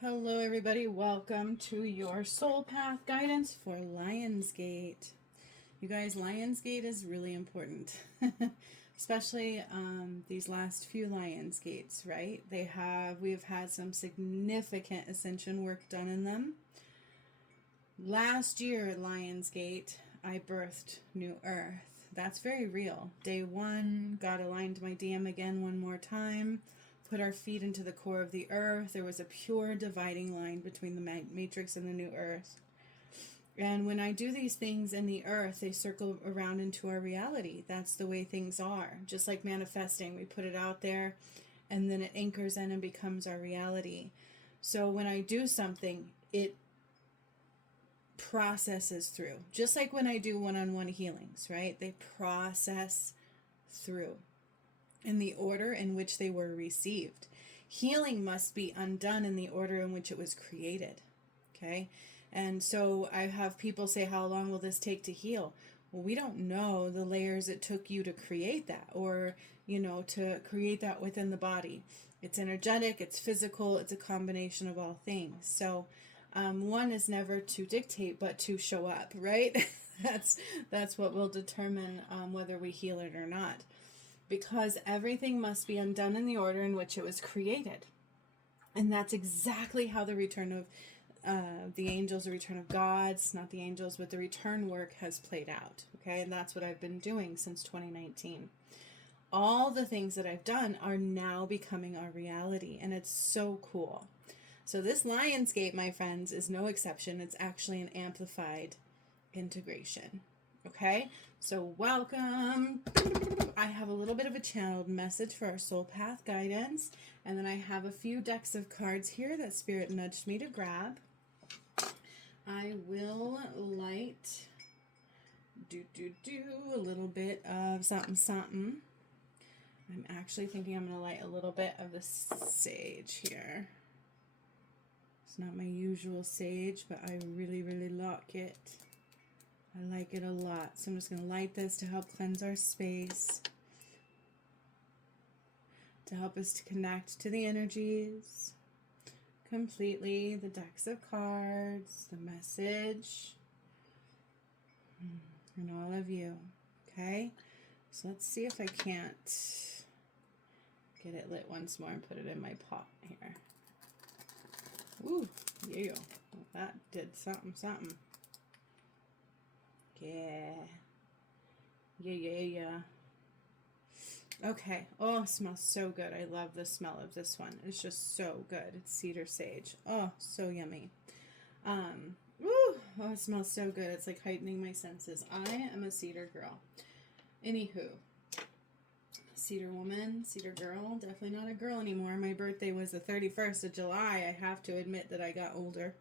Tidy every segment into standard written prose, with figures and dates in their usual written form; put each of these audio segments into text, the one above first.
Hello, everybody. Welcome to your soul path guidance for Lionsgate. You guys, Lionsgate is really important, especially these last few Lionsgates, right? We have had some significant ascension work done in them. Last year at Lionsgate, I birthed New Earth. That's very real. Day one, God aligned my DM again one more time. Put our feet into the core of the earth. There was a pure dividing line between the matrix and the new earth. And when I do these things in the earth, they circle around into our reality. That's the way things are. Just like manifesting, we put it out there and then it anchors in and becomes our reality. So when I do something, it processes through. Just like when I do one-on-one healings, right? They process through in the order in which they were received. Healing must be undone in the order in which it was created. Okay? And so I have people say, how long will this take to heal? Well, we don't know the layers it took you to create that, or, to create that within the body. It's energetic, it's physical, it's a combination of all things. So one is never to dictate, but to show up, right? that's what will determine whether we heal it or not. Because everything must be undone in the order in which it was created. And that's exactly how the return of the angels, the return of gods, not the angels, but the return work has played out. Okay, and that's what I've been doing since 2019. All the things that I've done are now becoming our reality, and it's so cool. So this Lionsgate, my friends, is no exception. It's actually an amplified integration. Okay, so welcome. I have a little bit of a channeled message for our soul path guidance, and then I have a few decks of cards here that Spirit nudged me to grab. I will light a little bit of something. I'm actually thinking I'm going to light a little bit of the sage here. It's not my usual sage, but I really like it. I like it a lot. So I'm just going to light this to help cleanse our space, to help us to connect to the energies completely, the decks of cards, the message, and all of you. Okay? So let's see if I can't get it lit once more and put it in my pot here. Ooh, yeah. Well, that did something. Yeah. Okay. Oh, it smells so good. I love the smell of this one. It's just so good. It's cedar sage. Oh, so yummy. Oh, it smells so good. It's like heightening my senses. I am a cedar girl. Anywho, cedar woman, cedar girl, definitely not a girl anymore. My birthday was the 31st of July. I have to admit that I got older.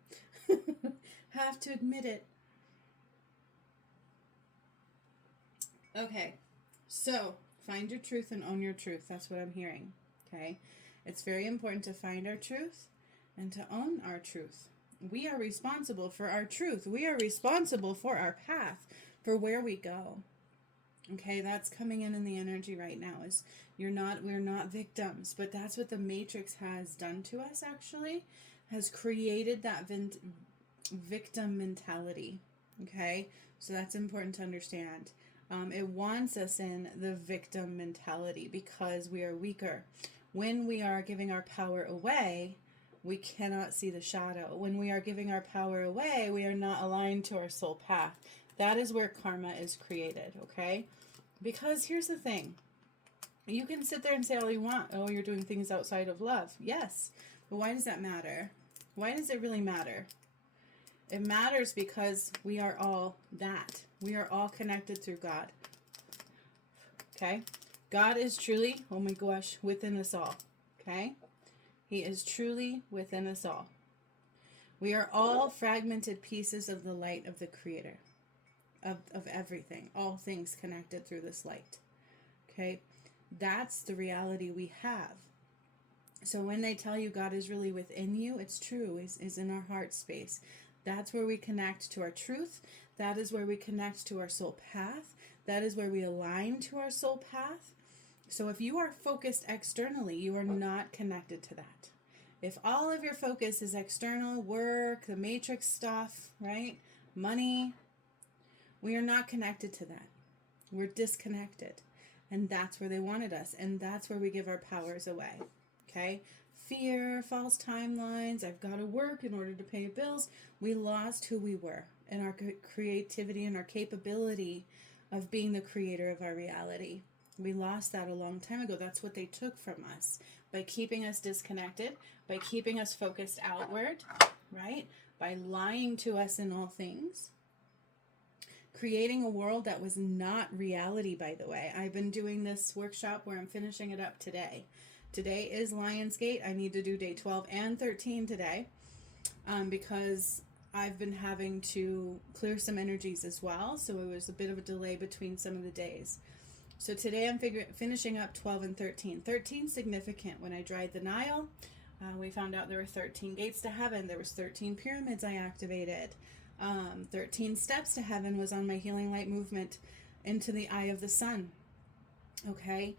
Have to admit it. Okay, so find your truth and own your truth. That's what I'm hearing. Okay, it's very important to find our truth and to own our truth. We are responsible for our truth. We are responsible for our path, for where we go. Okay, that's coming in the energy right now. Is we're not victims, but that's what the Matrix has done to us. Actually, has created that victim mentality. Okay, so that's important to understand. It wants us in the victim mentality because we are weaker. When we are giving our power away, we cannot see the shadow. When we are giving our power away, we are not aligned to our soul path. That is where karma is created, okay? Because here's the thing. You can sit there and say all you want. Oh, you're doing things outside of love. Yes. But why does that matter? Why does it really matter? It matters because we are all that. We are all connected through God. Okay? God is truly, oh my gosh, within us all. Okay? He is truly within us all. We are all fragmented pieces of the light of the Creator. Of everything. All things connected through this light. Okay? That's the reality we have. So when they tell you God is really within you, it's true. Is in our heart space. That's where we connect to our truth. That is where we connect to our soul path. That is where we align to our soul path. So if you are focused externally, you are not connected to that. If all of your focus is external, work, the matrix stuff, right? Money, we are not connected to that. We're disconnected. And that's where they wanted us. And that's where we give our powers away. Okay? Fear, false timelines, I've got to work in order to pay bills. We lost who we were and our creativity and our capability of being the creator of our reality. We lost that a long time ago. That's what they took from us by keeping us disconnected, by keeping us focused outward, right? By lying to us in all things. Creating a world that was not reality, by the way. I've been doing this workshop where I'm finishing it up today. Today is Lionsgate. I need to do day 12 and 13 today because I've been having to clear some energies as well. So it was a bit of a delay between some of the days. So today I'm finishing up 12 and 13. 13 significant. When I dried the Nile, we found out there were 13 gates to heaven. There was 13 pyramids I activated. 13 steps to heaven was on my healing light movement into the eye of the sun. Okay.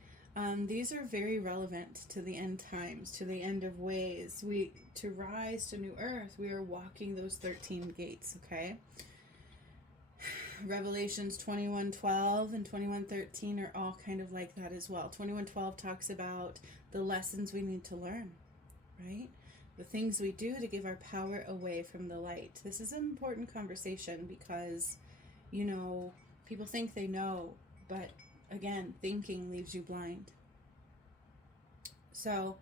These are very relevant to the end times, to the end of ways. To rise to new earth, we are walking those 13 gates. Okay. Revelations 21:12 and 21:13 are all kind of like that as well. 21:12 talks about the lessons we need to learn, right? The things we do to give our power away from the light. This is an important conversation because, people think they know, but again, thinking leaves you blind. So,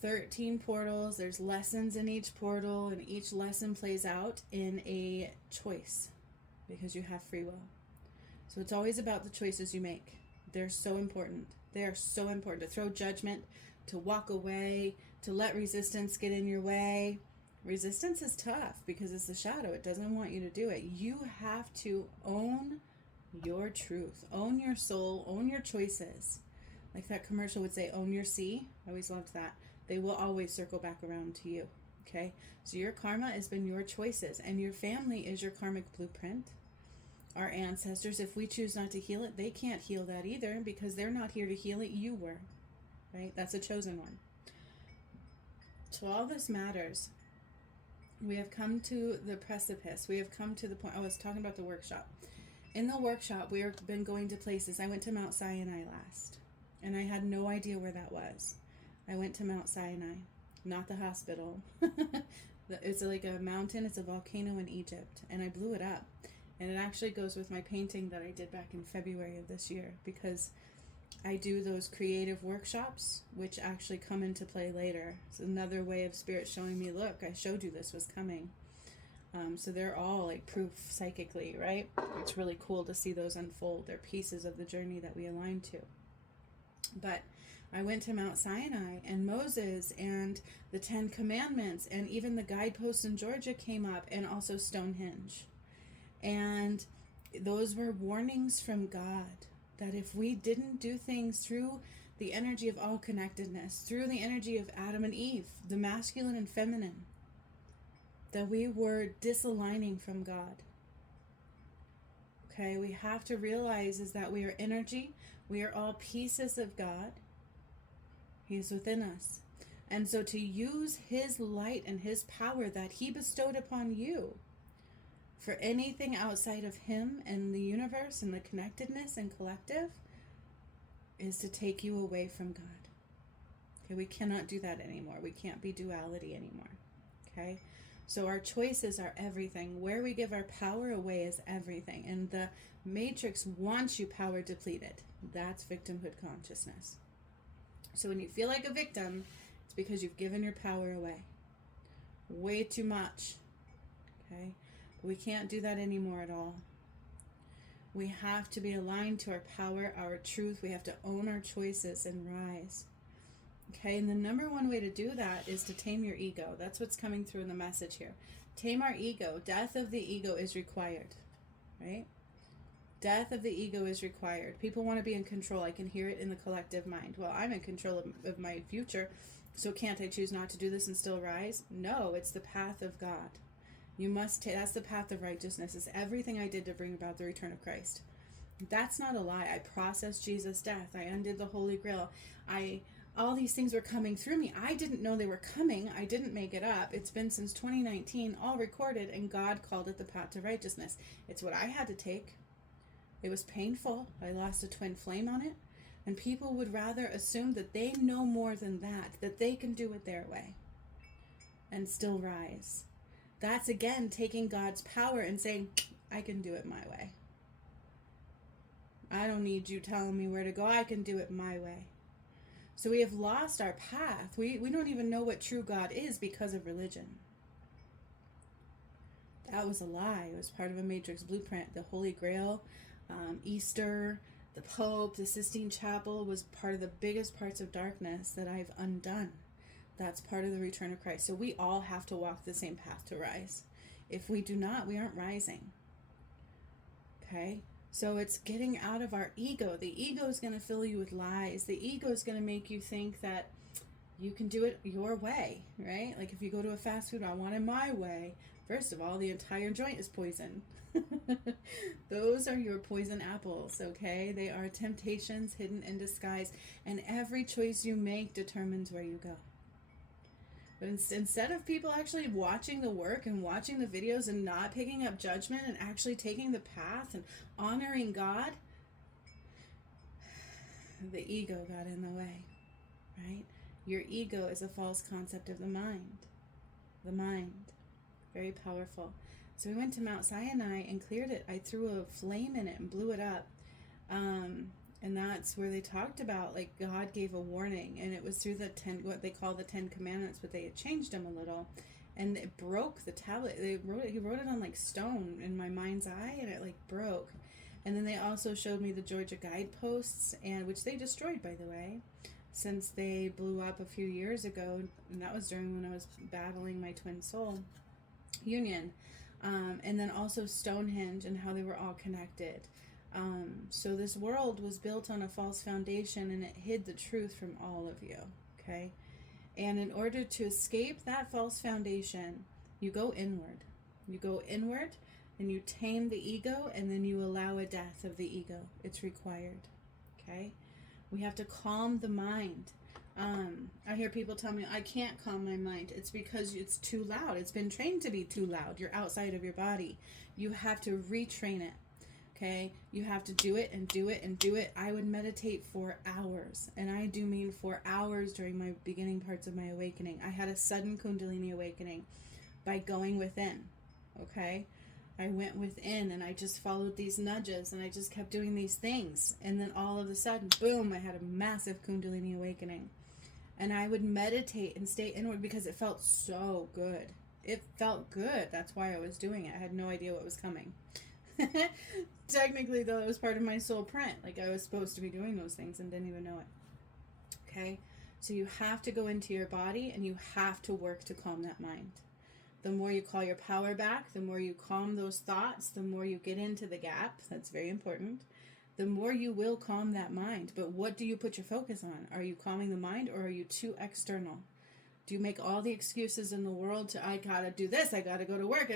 13 portals, there's lessons in each portal, and each lesson plays out in a choice because you have free will. So it's always about the choices you make. They're so important. They are so important. To throw judgment, to walk away, to let resistance get in your way. Resistance is tough because it's the shadow. It doesn't want you to do it. You have to own your truth, own your soul, own your choices. Like that commercial would say, own your sea. I always loved that. They will always circle back around to you. Okay? So your karma has been your choices, and your family is your karmic blueprint. Our ancestors, if we choose not to heal it, they can't heal that either because they're not here to heal it. You were. Right? That's a chosen one. So all this matters. We have come to the precipice. We have come to the point. I was talking about the workshop. In the workshop, we have been going to places. I went to Mount Sinai last, and I had no idea where that was. I went to Mount Sinai, not the hospital. It's like a mountain. It's a volcano in Egypt, and I blew it up. And it actually goes with my painting that I did back in February of this year because I do those creative workshops, which actually come into play later. It's another way of spirit showing me, look, I showed you this was coming. So they're all like proof psychically, right? It's really cool to see those unfold. They're pieces of the journey that we align to. But I went to Mount Sinai, and Moses and the 10 Commandments, and even the guideposts in Georgia came up, and also Stonehenge. And those were warnings from God that if we didn't do things through the energy of all connectedness, through the energy of Adam and Eve, the masculine and feminine, that we were disaligning from God. Okay, we have to realize is that we are energy. We are all pieces of God. He is within us. And so to use his light and his power that he bestowed upon you for anything outside of him and the universe and the connectedness and collective is to take you away from God. Okay, we cannot do that anymore. We can't be duality anymore. Okay, so our choices are everything. Where we give our power away is everything. And the matrix wants you power depleted. That's victimhood consciousness. So when you feel like a victim, it's because you've given your power away. Way too much. Okay? We can't do that anymore at all. We have to be aligned to our power, our truth. We have to own our choices and rise. Okay? And the number one way to do that is to tame your ego. That's what's coming through in the message here. Tame our ego. Death of the ego is required. Right? Death of the ego is required. People want to be in control. I can hear it in the collective mind. Well, I'm in control of my future, so can't I choose not to do this and still rise? No, it's the path of God. You must that's the path of righteousness. It's everything I did to bring about the return of Christ. That's not a lie. I processed Jesus' death. I undid the Holy Grail. I all these things were coming through me. I didn't know they were coming. I didn't make it up. It's been since 2019, all recorded, and God called it the path to righteousness. It's what I had to take. It was painful. I lost a twin flame on it. And people would rather assume that they know more than that they can do it their way and still rise. That's, again, taking God's power and saying, I can do it my way. I don't need you telling me where to go. I can do it my way. So we have lost our path. We don't even know what true God is because of religion. That was a lie. It was part of a matrix blueprint. The Holy Grail, Easter, the Pope, the Sistine Chapel was part of the biggest parts of darkness that I've undone. That's part of the return of Christ. So we all have to walk the same path to rise. If we do not, we aren't rising. Okay? So it's getting out of our ego. The ego is going to fill you with lies. The ego is going to make you think that you can do it your way, right? Like if you go to a fast food, I want it my way. First of all, the entire joint is poison. Those are your poison apples, okay? They are temptations hidden in disguise. And every choice you make determines where you go. But instead of people actually watching the work and watching the videos and not picking up judgment and actually taking the path and honoring God, the ego got in the way, right? Your ego is a false concept of the mind. The mind. Very powerful. So we went to Mount Sinai and cleared it. I threw a flame in it and blew it up. And that's where they talked about, like, God gave a warning, and it was through the what they call the 10 Commandments, but they had changed them a little, and it broke the tablet. He wrote it on like stone in my mind's eye, and it like broke. And then they also showed me the Georgia guideposts, and which they destroyed, by the way, since they blew up a few years ago, and that was during when I was battling my twin soul union. And then also Stonehenge and how they were all connected. So this world was built on a false foundation, and it hid the truth from all of you, okay? And in order to escape that false foundation, you go inward. You go inward, and you tame the ego, and then you allow a death of the ego. It's required, okay? We have to calm the mind. I hear people tell me, I can't calm my mind. It's because it's too loud. It's been trained to be too loud. You're outside of your body. You have to retrain it. Okay, you have to do it and do it and do it. I would meditate for hours, and I do mean for hours during my beginning parts of my awakening. I had a sudden Kundalini awakening by going within, okay? I went within, and I just followed these nudges, and I just kept doing these things, and then all of a sudden, boom, I had a massive Kundalini awakening. And I would meditate and stay inward because it felt so good. It felt good. That's why I was doing it. I had no idea what was coming. Technically, though, it was part of my soul print. Like, I was supposed to be doing those things and didn't even know it. Okay? So you have to go into your body, and you have to work to calm that mind. The more you call your power back, the more you calm those thoughts, the more you get into the gap. That's very important. The more you will calm that mind. But what do you put your focus on? Are you calming the mind, or are you too external? Do you make all the excuses in the world to, I gotta do this, I gotta go to work,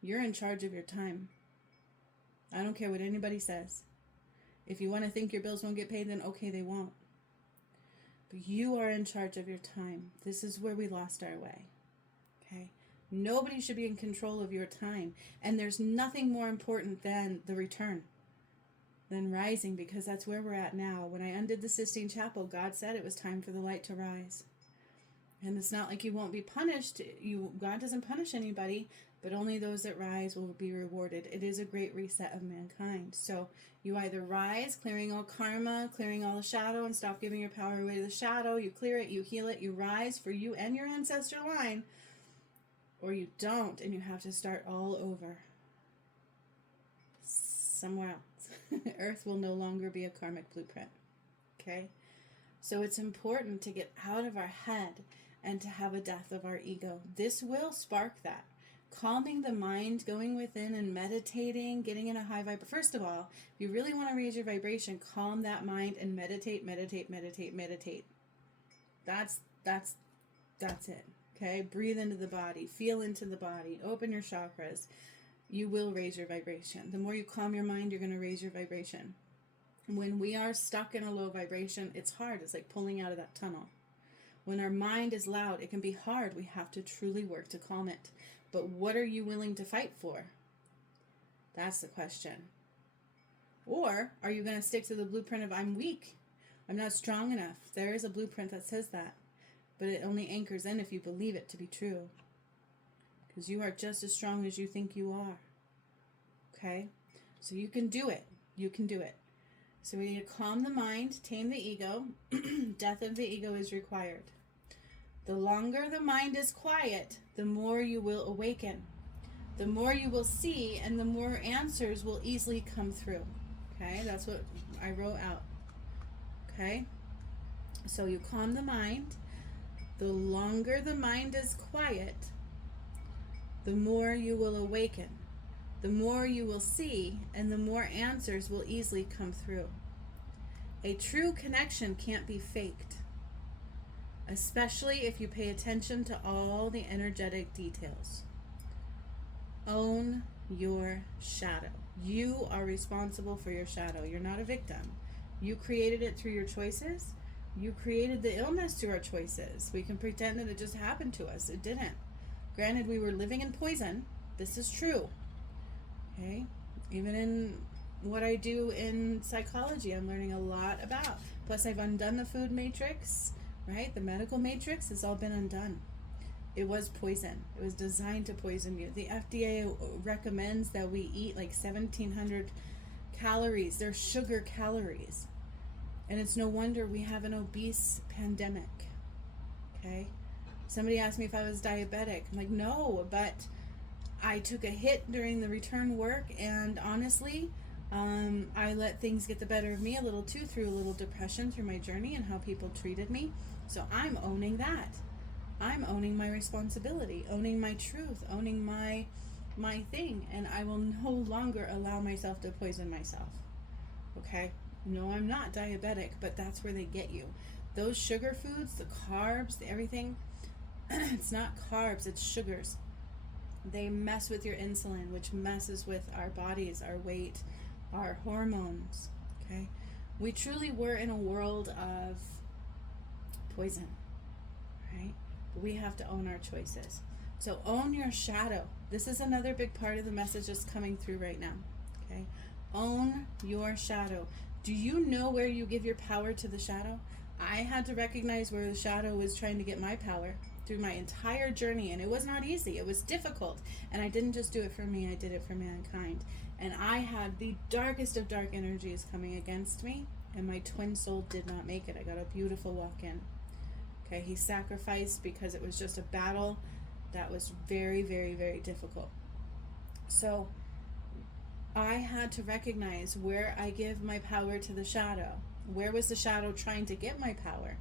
You're in charge of your time. I don't care what anybody says. If you want to think your bills won't get paid, then okay, they won't. But you are in charge of your time. This is where we lost our way. Okay? Nobody should be in control of your time. And there's nothing more important than the return, than rising, because that's where we're at now. When I undid the Sistine Chapel, God said it was time for the light to rise. And it's not like you won't be punished. God doesn't punish anybody, but only those that rise will be rewarded. It is a great reset of mankind. So you either rise, clearing all karma, clearing all the shadow, and stop giving your power away to the shadow. You clear it, you heal it, you rise for you and your ancestral line. Or you don't, and you have to start all over. Somewhere else. Earth will no longer be a karmic blueprint. Okay? So it's important to get out of our head and to have a death of our ego. This will spark that. Calming the mind, going within and meditating, getting in a high vibe. First of all, if you really want to raise your vibration, calm that mind and meditate. That's it. Okay? Breathe into the body. Feel into the body. Open your chakras. You will raise your vibration. The more you calm your mind, you're going to raise your vibration. When we are stuck in a low vibration, it's hard. It's like pulling out of that tunnel. When our mind is loud, it can be hard. We have to truly work to calm it. But what are you willing to fight for? That's the question. Or are you going to stick to the blueprint of I'm weak? I'm not strong enough. There is a blueprint that says that. But it only anchors in if you believe it to be true. Because you are just as strong as you think you are. Okay? So you can do it. You can do it. So we need to calm the mind, tame the ego. Death of the ego is required. The longer the mind is quiet, the more you will awaken. The more you will see, and the more answers will easily come through. Okay? That's what I wrote out. Okay? So you calm the mind. The longer the mind is quiet, the more you will awaken. The more you will see, and the more answers will easily come through. A true connection can't be faked, especially if you pay attention to all the energetic details. Own your shadow. You are responsible for your shadow. You're not a victim. You created it through your choices. You created the illness through our choices. We can pretend that it just happened to us. It didn't. Granted, we were living in poison. This is true. Okay? Even in what I do in psychology, I'm learning a lot about. Plus, I've undone the food matrix, right? The medical matrix has all been undone. It was poison. It was designed to poison you. The FDA recommends that we eat like 1,700 calories. They're sugar calories. And it's no wonder we have an obese pandemic. Okay? Somebody asked me if I was diabetic. I'm like, no, but I took a hit during the return work, and honestly, I let things get the better of me a little too, through a little depression through my journey and how people treated me. So I'm owning that. I'm owning my responsibility, owning my truth, owning my thing, and I will no longer allow myself to poison myself. Okay? No, I'm not diabetic, but that's where they get you. Those sugar foods, the carbs, everything, it's not carbs, it's sugars. They mess with your insulin, which messes with our bodies, our weight, our hormones. Okay? We truly were in a world of poison, right? But we have to own our choices. So own your shadow. This is another big part of the message that's coming through right now. Okay? Own your shadow. Do you know where you give your power to the shadow? I had to recognize where the shadow was trying to get my power through my entire journey, and it was not easy. It was difficult, and I didn't just do it for me, I did it for mankind. And I had the darkest of dark energies coming against me, and my twin soul did not make it. I got a beautiful walk-in. Okay, he sacrificed because it was just a battle that was very, very, very difficult. So I had to recognize where I give my power to the shadow. Where was the shadow trying to get my power?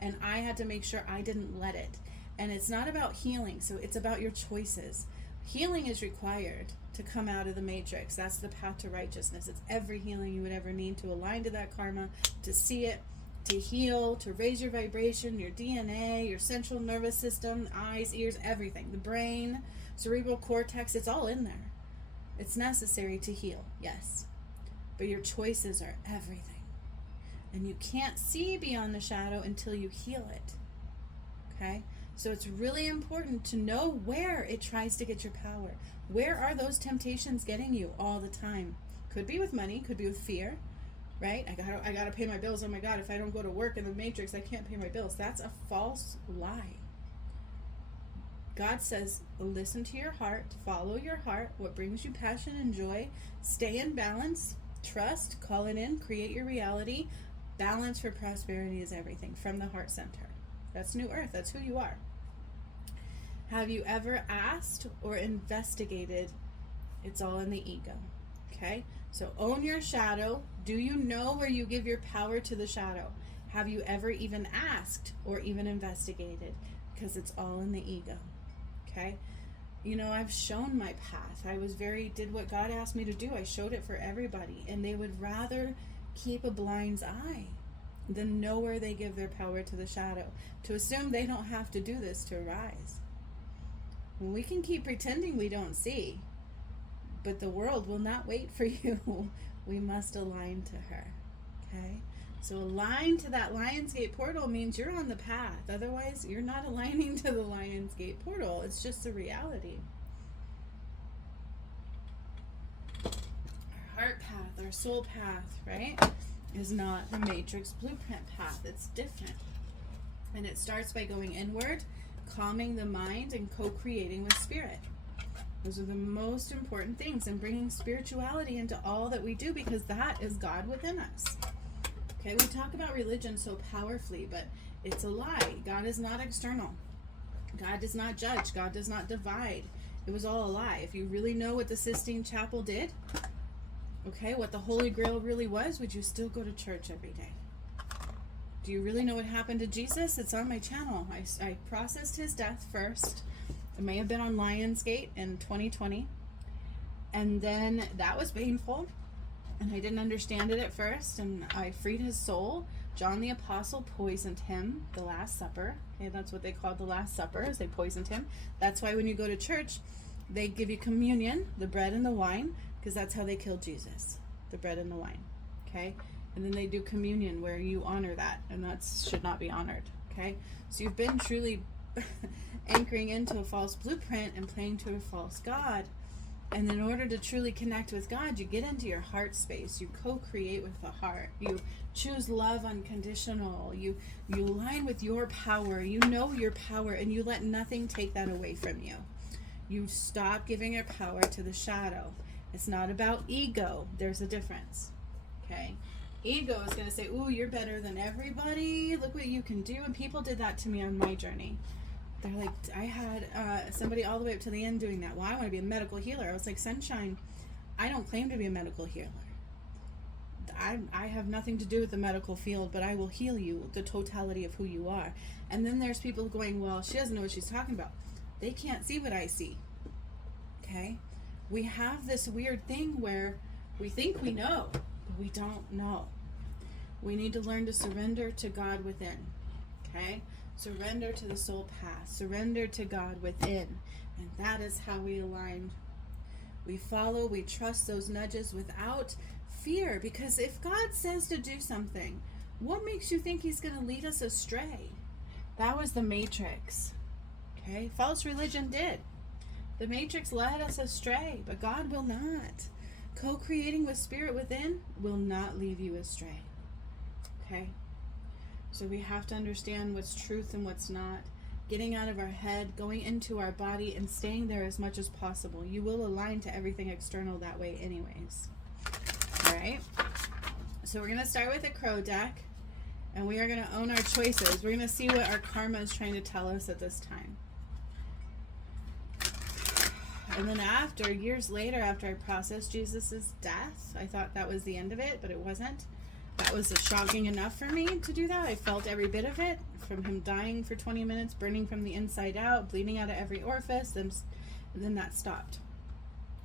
And I had to make sure I didn't let it. And it's not about healing, so it's about your choices. Healing is required to come out of the matrix. That's the path to righteousness. It's every healing you would ever need to align to that karma, to see it, to heal, to raise your vibration, your DNA, your central nervous system, eyes, ears, everything. The brain, cerebral cortex, it's all in there. It's necessary to heal, yes. But your choices are everything. And you can't see beyond the shadow until you heal it. Okay? So it's really important to know where it tries to get your power. Where are those temptations getting you all the time? Could be with money, could be with fear, right? I gotta pay my bills. Oh my God, if I don't go to work in the matrix, I can't pay my bills. That's a false lie. God says, listen to your heart, follow your heart, what brings you passion and joy, stay in balance, trust, call it in, create your reality. Balance for prosperity is everything from the heart center. That's New Earth. That's who you are. Have you ever asked or investigated? It's all in the ego. Okay? So own your shadow. Do you know where you give your power to the shadow? Have you ever even asked or even investigated? Because it's all in the ego. Okay? You know, I've shown my path. Did what God asked me to do. I showed it for everybody. And they would rather keep a blind's eye than know where they give their power to the shadow. To assume they don't have to do this to arise. We can keep pretending we don't see, but the world will not wait for you. We must align to her. Okay? So align to that Lionsgate portal means you're on the path. Otherwise, you're not aligning to the Lionsgate portal. It's just a reality. Our heart path, our soul path, right, is not the Matrix blueprint path. It's different. And it starts by going inward, calming the mind, and co-creating with spirit. Those are the most important things, and bringing spirituality into all that we do, because that is God within us. Okay, we talk about religion so powerfully, but it's a lie. God is not external. God does not judge. God does not divide. It was all a lie. If you really know what the Sistine Chapel did, okay, what the Holy Grail really was, would you still go to church every day? Do you really know what happened to Jesus? It's on my channel. I processed his death first. It may have been on Lionsgate in 2020. And then that was painful. And I didn't understand it at first. And I freed his soul. John the Apostle poisoned him, the Last Supper. Okay, that's what they called the Last Supper, is they poisoned him. That's why when you go to church, they give you communion, the bread and the wine, because that's how they killed Jesus, the bread and the wine. Okay? And then they do communion where you honor that, and that should not be honored. Okay? So you've been truly anchoring into a false blueprint and playing to a false God. And in order to truly connect with God, you get into your heart space. You co-create with the heart. You choose love unconditional. You align with your power. You know your power, and you let nothing take that away from you. You stop giving your power to the shadow. It's not about ego. There's a difference. Okay? Ego is going to say, ooh, you're better than everybody. Look what you can do. And people did that to me on my journey. They're like, I had somebody all the way up to the end doing that. Well, I want to be a medical healer. I was like, sunshine, I don't claim to be a medical healer. I have nothing to do with the medical field, but I will heal you, the totality of who you are. And then there's people going, well, she doesn't know what she's talking about. They can't see what I see. Okay? We have this weird thing where we think we know, but we don't know. We need to learn to surrender to God within. Okay? Surrender to the soul path. Surrender to God within. And that is how we align. We follow, we trust those nudges without fear. Because if God says to do something, what makes you think he's going to lead us astray? That was the Matrix. Okay? False religion did. The Matrix led us astray, but God will not. Co-creating with spirit within will not leave you astray. Okay? So we have to understand what's truth and what's not. Getting out of our head, going into our body, and staying there as much as possible. You will align to everything external that way anyways. Alright? So we're going to start with a crow deck. And we are going to own our choices. We're going to see what our karma is trying to tell us at this time. And then after, years later, after I processed Jesus's death, I thought that was the end of it, but it wasn't. That was shocking enough for me to do that. I felt every bit of it, from him dying for 20 minutes, burning from the inside out, bleeding out of every orifice, and then that stopped.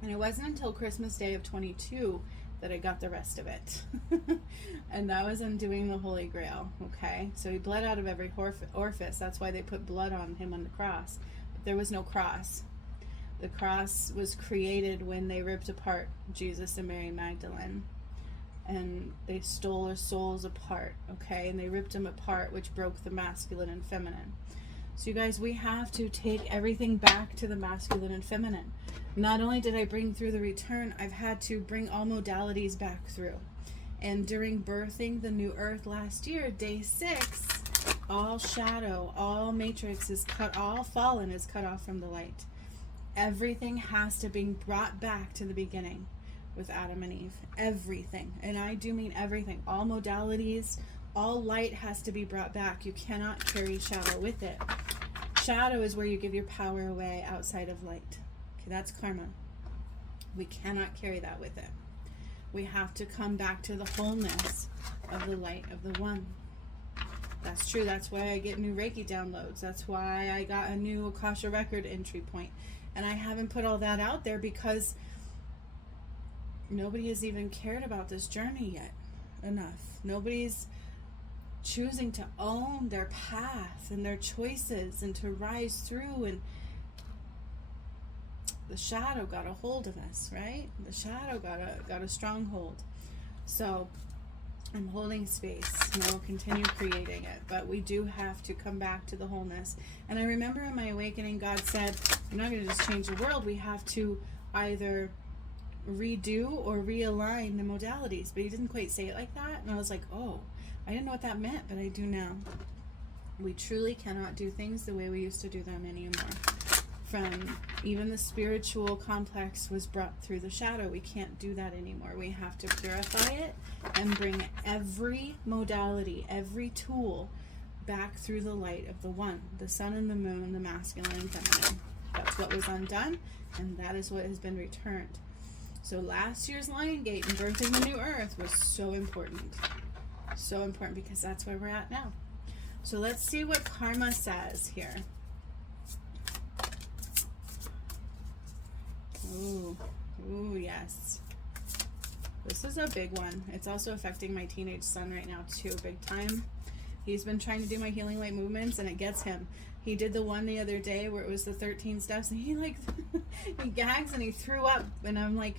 And it wasn't until Christmas Day of 22 that I got the rest of it. And that was undoing the Holy Grail, okay? So he bled out of every orifice. That's why they put blood on him on the cross. But there was no cross. The cross was created when they ripped apart Jesus and Mary Magdalene. And they stole his souls apart, okay? And they ripped him apart, which broke the masculine and feminine. So you guys, we have to take everything back to the masculine and feminine. Not only did I bring through the return, I've had to bring all modalities back through. And during birthing the new earth last year, day 6, all shadow, all matrix is cut, all fallen is cut off from the light. Everything has to be brought back to the beginning with Adam and Eve. Everything. And I do mean everything. All modalities, all light has to be brought back. You cannot carry shadow with it. Shadow is where you give your power away outside of light. Okay, that's karma. We cannot carry that with it. We have to come back to the wholeness of the light of the one. That's true. That's why I get new Reiki downloads. That's why I got a new Akasha record entry point. And I haven't put all that out there because nobody has even cared about this journey yet enough. Nobody's choosing to own their path and their choices and to rise through. And the shadow got a hold of us, right? The shadow got a stronghold. So I'm holding space, and I will continue creating it. But we do have to come back to the wholeness. And I remember in my awakening, God said, "You're not going to just change the world. We have to either redo or realign the modalities." But He didn't quite say it like that. And I was like, oh, I didn't know what that meant, but I do now. We truly cannot do things the way we used to do them anymore. From even the spiritual complex was brought through the shadow. We can't do that anymore. We have to purify it and bring every modality, every tool back through the light of the one, the sun and the moon, the masculine and feminine. That's what was undone, and that is what has been returned. So last year's Lionsgate and birthing the new earth was so important. So important, because that's where we're at now. So let's see what karma says here. Ooh, yes. This is a big one. It's also affecting my teenage son right now too, big time. He's been trying to do my healing light movements, and it gets him. He did the one the other day where it was the 13 steps, and he like, he gags and he threw up, and I'm like,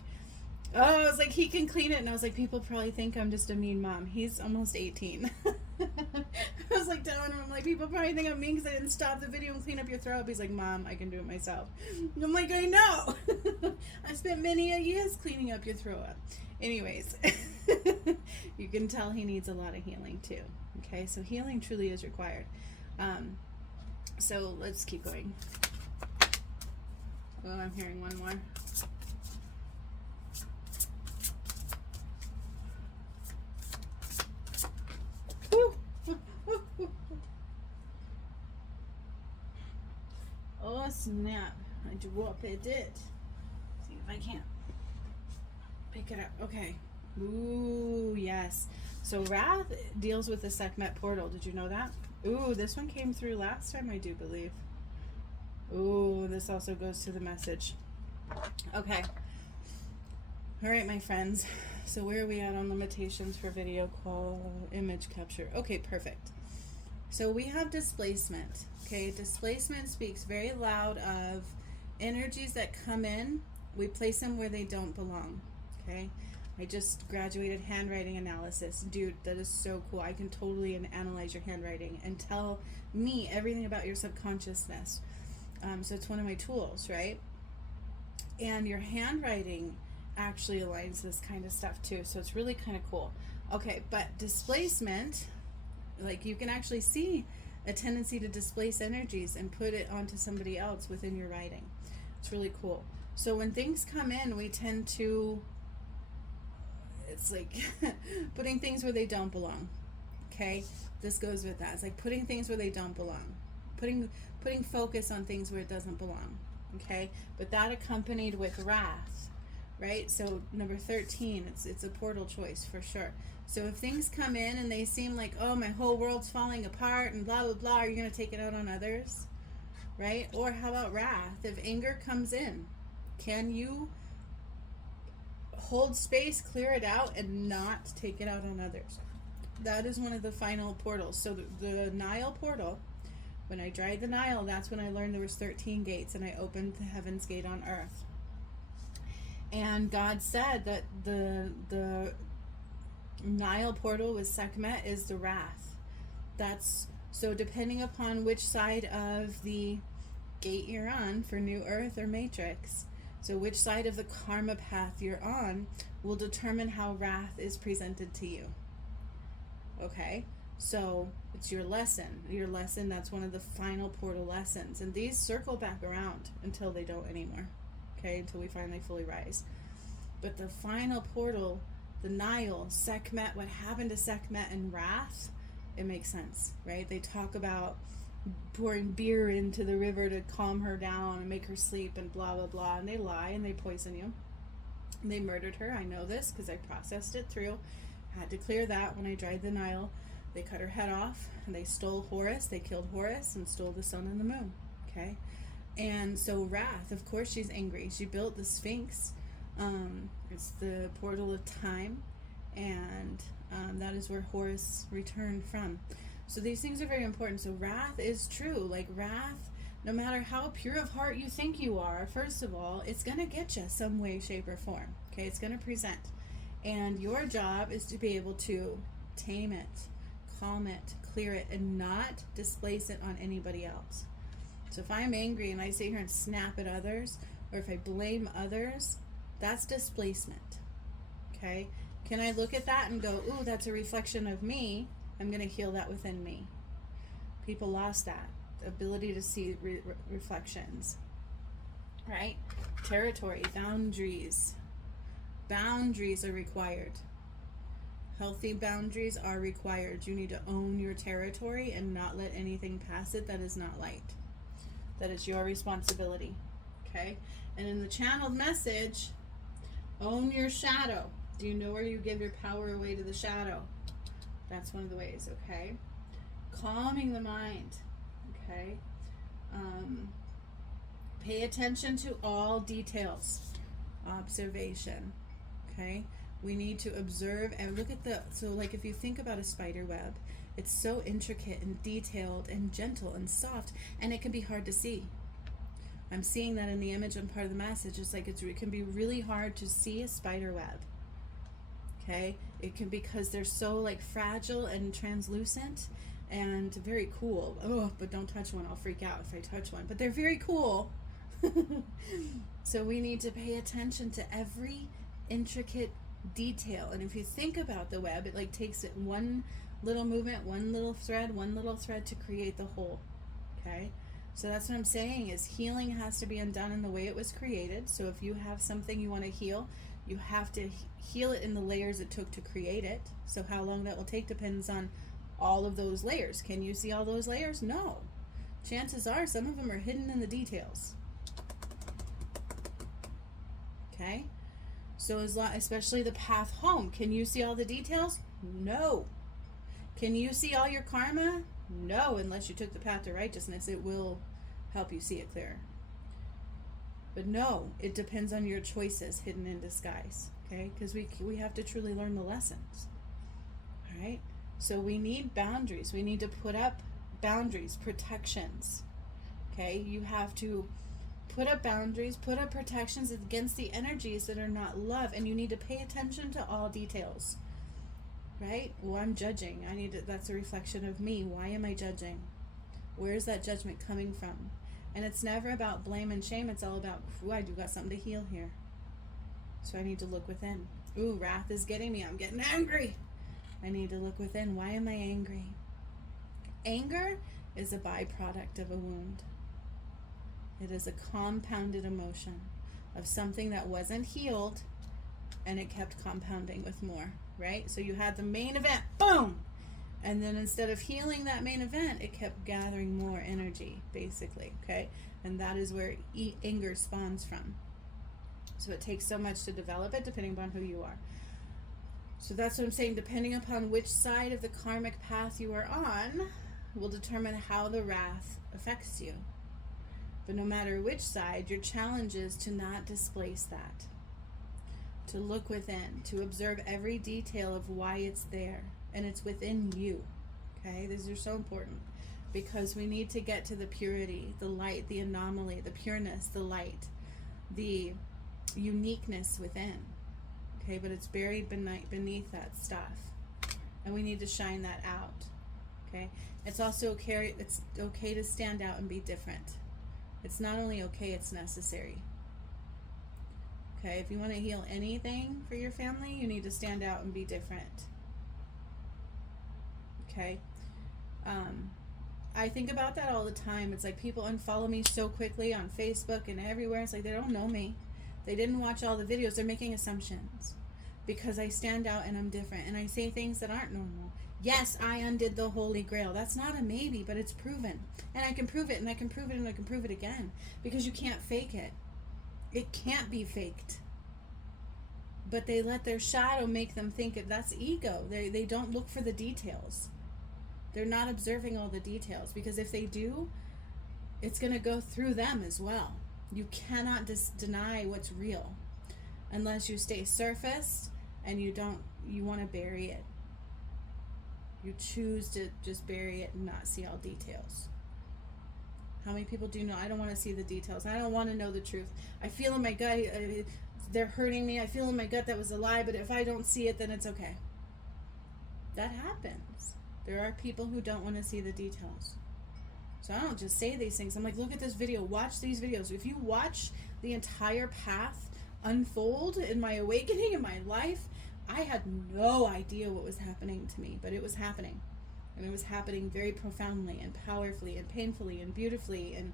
oh, I was like, he can clean it. And I was like, people probably think I'm just a mean mom. He's almost 18. I was like telling him, I'm like, people probably think I'm mean because I didn't stop the video and clean up your throat. He's like, Mom, I can do it myself. And I'm like, I know. I spent many a years cleaning up your throat. Anyways, you can tell he needs a lot of healing too. Okay, so healing truly is required. So let's keep going. Oh, I'm hearing one more. Oh snap, I dropped it. See if I can pick it up. Okay. Ooh, yes. So Wrath deals with the Sekhmet portal. Did you know that? Ooh, this one came through last time, I do believe. Ooh, this also goes to the message. Okay. All right, my friends. So where are we at on limitations for video call image capture? Okay, perfect. So we have displacement. Okay, displacement speaks very loud of energies that come in. We place them where they don't belong. Okay, I just graduated handwriting analysis. Dude, that is so cool. I can totally analyze your handwriting and tell me everything about your subconsciousness. So it's one of my tools, right? And your handwriting actually aligns this kind of stuff too. So it's really kind of cool. Okay, but displacement, like you can actually see a tendency to displace energies and put it onto somebody else within your writing. It's really cool. So when things come in, we tend to, it's like putting things where they don't belong. Okay, this goes with that. It's like putting things where they don't belong, putting focus on things where it doesn't belong. Okay, but that accompanied with wrath, right? So number 13, it's a portal choice for sure. So if things come in and they seem like, oh, my whole world's falling apart and blah blah blah, are you going to take it out on others, right? Or how about wrath? If anger comes in, can you hold space, clear it out, and not take it out on others? That is one of the final portals. So the Nile portal, when I dried the Nile, that's when I learned there was 13 gates, and I opened the Heaven's Gate on earth. And God said that the Nile portal with Sekhmet is the wrath. That's so depending upon which side of the gate you're on for New Earth or Matrix. So which side of the karma path you're on will determine how wrath is presented to you. Okay? So it's your lesson. Your lesson, that's one of the final portal lessons. And these circle back around until they don't anymore. Okay? Until we finally fully rise. But the final portal, the Nile, Sekhmet, what happened to Sekhmet and wrath, it makes sense, right? They talk about pouring beer into the river to calm her down and make her sleep and blah, blah, blah. And they lie and they poison you. And they murdered her. I know this because I processed it through. Had to clear that when I dried the Nile. They cut her head off and they stole Horus. They killed Horus and stole the sun and the moon. Okay? And so wrath, of course she's angry. She built the Sphinx. It's the portal of time. And that is where Horus returned from. So these things are very important. So wrath is true. Like wrath, no matter how pure of heart you think you are, first of all, it's going to get you some way, shape, or form. Okay? It's going to present. And your job is to be able to tame it, calm it, clear it, and not displace it on anybody else. So if I'm angry and I sit here and snap at others, or if I blame others, that's displacement. Okay? Can I look at that and go, ooh, that's a reflection of me? I'm going to heal that within me. People lost that ability to see reflections. Right? Territory, boundaries. Boundaries are required. Healthy boundaries are required. You need to own your territory and not let anything pass it that is not light. That is your responsibility. Okay? And in the channeled message, own your shadow. Do you know where you give your power away to the shadow? That's one of the ways, okay? Calming the mind, okay? Pay attention to all details. Observation, okay? We need to observe and look at so like if you think about a spider web, it's so intricate and detailed and gentle and soft, and it can be hard to see. I'm seeing that in the image and part of the message. It's like it can be really hard to see a spider web. Okay, it can, because they're so like fragile and translucent and very cool. Oh, but don't touch one. I'll freak out if I touch one. But they're very cool. So we need to pay attention to every intricate detail. And if you think about the web, it like takes it one little movement, one little thread to create the whole. Okay, so that's what I'm saying is healing has to be undone in the way it was created. So if you have something you want to heal, you have to heal it in the layers it took to create it. So how long that will take depends on all of those layers. Can you see all those layers? No. Chances are some of them are hidden in the details. Okay? So especially the path home. Can you see all the details? No. Can you see all your karma? No, unless you took the path to righteousness. It will help you see it clearer. But no, it depends on your choices hidden in disguise, okay? Because we have to truly learn the lessons, all right? So we need boundaries. We need to put up boundaries, protections, okay? You have to put up boundaries, put up protections against the energies that are not love, and you need to pay attention to all details, right? Well, I'm judging. That's a reflection of me. Why am I judging? Where is that judgment coming from? And it's never about blame and shame. It's all about, ooh, I do got something to heal here. So I need to look within. Ooh, wrath is getting me. I'm getting angry. I need to look within. Why am I angry? Anger is a byproduct of a wound. It is a compounded emotion of something that wasn't healed, and it kept compounding with more, right? So you had the main event, boom! And then instead of healing that main event, it kept gathering more energy, basically, okay? And that is where anger spawns from. So it takes so much to develop it, depending upon who you are. So that's what I'm saying. Depending upon which side of the karmic path you are on, will determine how the wrath affects you. But no matter which side, your challenge is to not displace that. To look within, to observe every detail of why it's there. And it's within you, okay? These are so important because we need to get to the purity, the light, the anomaly, the pureness, the light, the uniqueness within, okay? But it's buried beneath that stuff, and we need to shine that out, okay? It's also okay. It's okay to stand out and be different. It's not only okay; it's necessary. Okay, if you want to heal anything for your family, you need to stand out and be different. Okay, I think about that all the time. It's like people unfollow me so quickly on Facebook and everywhere. It's like they don't know me. They didn't watch all the videos. They're making assumptions because I stand out and I'm different and I say things that aren't normal. Yes, I undid the Holy Grail. That's not a maybe, but it's proven. And I can prove it and I can prove it and I can prove it again because you can't fake it. It can't be faked. But they let their shadow make them think that's ego. They don't look for the details. They're not observing all the details because if they do, it's going to go through them as well. You cannot deny what's real unless you stay surfaced and you want to bury it. You choose to just bury it and not see all details. How many people do know? I don't want to see the details. I don't want to know the truth. I feel in my gut, they're hurting me. I feel in my gut that was a lie, but if I don't see it, then it's okay. That happens. There are people who don't want to see the details. So I don't just say these things. I'm like, look at this video. Watch these videos. If you watch the entire path unfold in my awakening, in my life, I had no idea what was happening to me, but it was happening. And it was happening very profoundly and powerfully and painfully and beautifully. And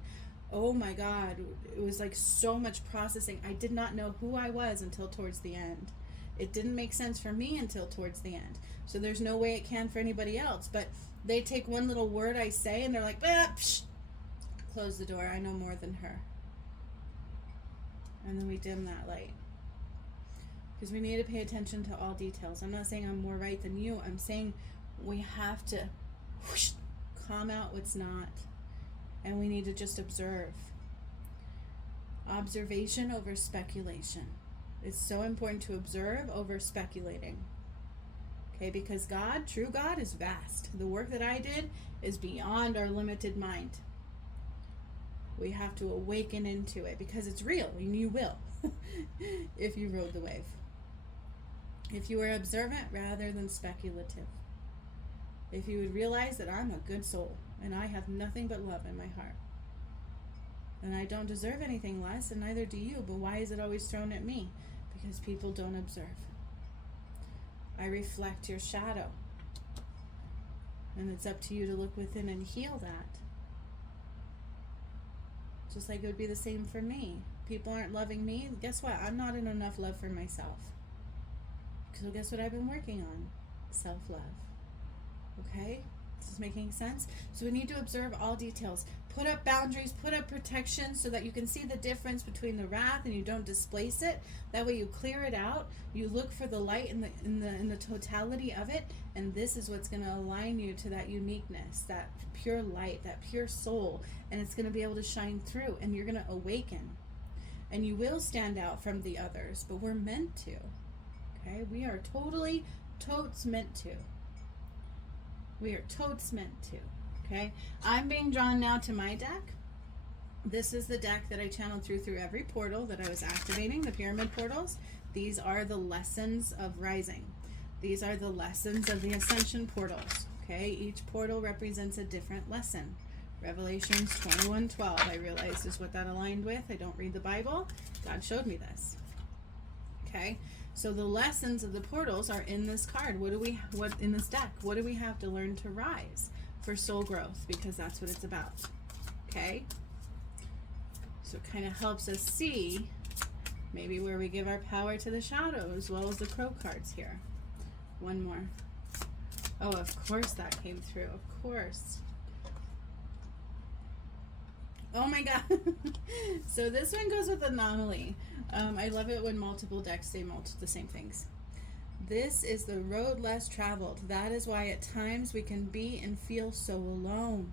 oh my God, it was like so much processing. I did not know who I was until towards the end. It didn't make sense for me until towards the end. So there's no way it can for anybody else. But they take one little word I say and they're like, psh, close the door. I know more than her. And then we dim that light. Because we need to pay attention to all details. I'm not saying I'm more right than you. I'm saying we have to whoosh, calm out what's not. And we need to just observe. Observation over speculation. It's so important to observe over speculating. Okay, because God, true God, is vast. The work that I did is beyond our limited mind. We have to awaken into it because it's real, and you will if you rode the wave. If you are observant rather than speculative. If you would realize that I'm a good soul and I have nothing but love in my heart. And I don't deserve anything less, and neither do you. But why is it always thrown at me? Because people don't observe. I reflect your shadow. And it's up to you to look within and heal that. Just like it would be the same for me. People aren't loving me. Guess what? I'm not in enough love for myself. So guess what I've been working on? Self-love. Okay? This is making sense? So we need to observe all details. Put up boundaries, put up protection so that you can see the difference between the wrath and you don't displace it. That way you clear it out. You look for the light in the totality of it, and this is what's going to align you to that uniqueness, that pure light, that pure soul, and it's going to be able to shine through, and you're going to awaken. And you will stand out from the others, but we're meant to. Okay? We are totally, totes meant to. We are totes meant to. Okay, I'm being drawn now to my deck. This is the deck that I channeled through every portal that I was activating, the pyramid portals. These are the lessons of rising. These are the lessons of the ascension portals. Okay, each portal represents a different lesson. Revelations 21:12, I realized, is what that aligned with. I don't read the Bible. God showed me this. Okay, so the lessons of the portals are in this card. What in this deck? What do we have to learn to rise? For soul growth, because that's what it's about. Okay, so it kind of helps us see maybe where we give our power to the shadow, as well as the crow cards here. One more. Oh, of course that came through. Of course. Oh my God. So this one goes with anomaly. I love it when multiple decks say the same things. This is the road less traveled. That is why at times we can be and feel so alone.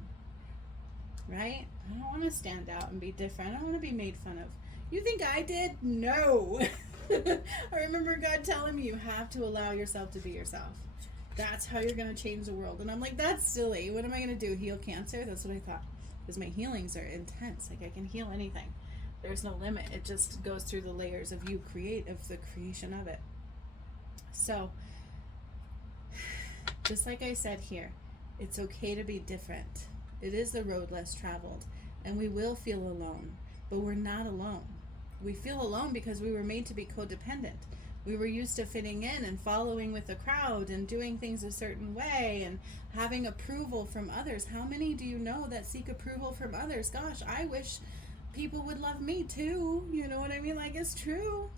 Right? I don't want to stand out and be different. I don't want to be made fun of. You think I did? No. I remember God telling me you have to allow yourself to be yourself. That's how you're going to change the world. And I'm like, that's silly. What am I going to do? Heal cancer? That's what I thought. Because my healings are intense. Like, I can heal anything. There's no limit. It just goes through the layers of the creation of it. So, just like I said here, it's okay to be different. It is the road less traveled, and we will feel alone, but we're not alone. We feel alone because we were made to be codependent. We were used to fitting in and following with the crowd and doing things a certain way and having approval from others. How many do you know that seek approval from others? Gosh, I wish people would love me too. You know what I mean? Like, it's true.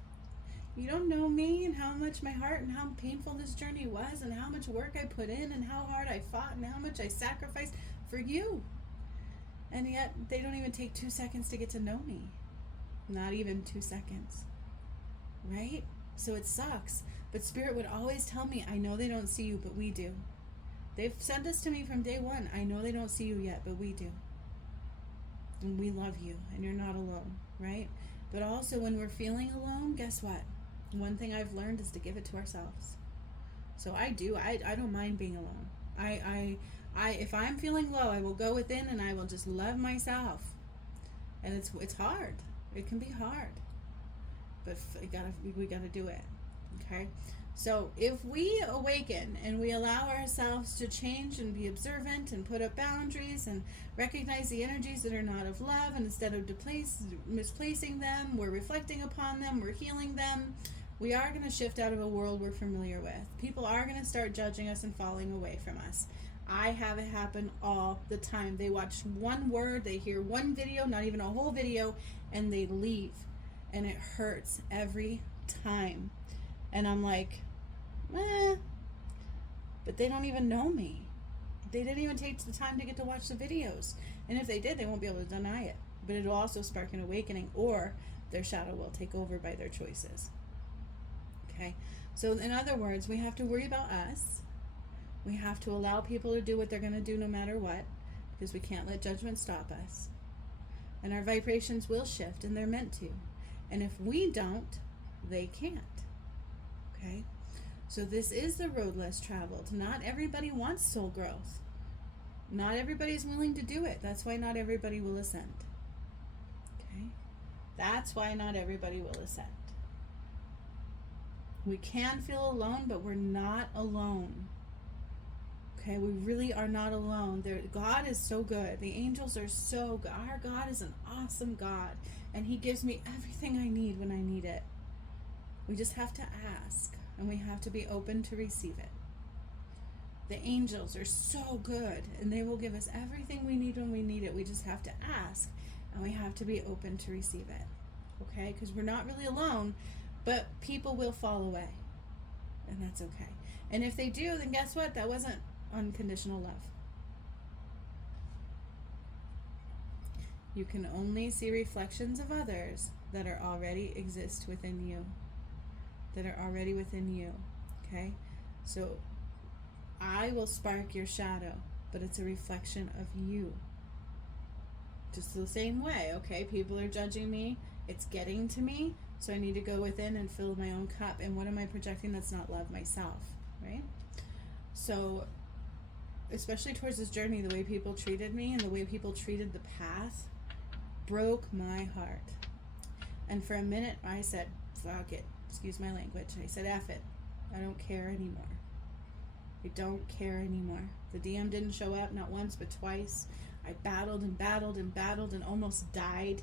You don't know me and how much my heart and how painful this journey was and how much work I put in and how hard I fought and how much I sacrificed for you. And yet they don't even take 2 seconds to get to know me. Not even 2 seconds. Right? So it sucks. But Spirit would always tell me, I know they don't see you, but we do. They've said this to me from day one. I know they don't see you yet, but we do. And we love you and you're not alone. Right? But also when we're feeling alone, guess what? One thing I've learned is to give it to ourselves. So I don't mind being alone. I if I'm feeling low, I will go within and I will just love myself. And it's hard. It can be hard. But we gotta do it. Okay? So if we awaken and we allow ourselves to change and be observant and put up boundaries and recognize the energies that are not of love, and instead of misplacing them, we're reflecting upon them, we're healing them, we are going to shift out of a world we're familiar with. People are going to start judging us and falling away from us. I have it happen all the time. They watch one word, they hear one video, not even a whole video, and they leave. And it hurts every time. And I'm like, but they don't even know me. They didn't even take the time to get to watch the videos. And if they did, they won't be able to deny it. But it'll also spark an awakening, or their shadow will take over by their choices. Okay? So in other words, we have to worry about us. We have to allow people to do what they're going to do no matter what, because we can't let judgment stop us. And our vibrations will shift, and they're meant to. And if we don't, they can't. Okay? So this is the road less traveled. Not everybody wants soul growth. Not everybody's willing to do it. That's why not everybody will ascend. Okay? That's why not everybody will ascend. We can feel alone, but we're not alone. Okay, we really are not alone. God is so good. The angels are so good. Our God is an awesome God, and He gives me everything I need when I need it. We just have to ask, and we have to be open to receive it. The angels are so good, and they will give us everything we need when we need it. We just have to ask, and we have to be open to receive it. Okay, because we're not really alone, but people will fall away, and that's okay. And if they do, then guess what? That wasn't unconditional love. You can only see reflections of others that are already exist within you. That are already within you. Okay? So I will spark your shadow, but it's a reflection of you. Just the same way, okay? People are judging me. It's getting to me. So I need to go within and fill my own cup. And what am I projecting that's not love myself? Right? So especially towards this journey, the way people treated me and the way people treated the path broke my heart. And for a minute I said, fuck it, excuse my language, I said, F it, I don't care anymore. I don't care anymore. The DM didn't show up, not once but twice. I battled and battled and battled and almost died,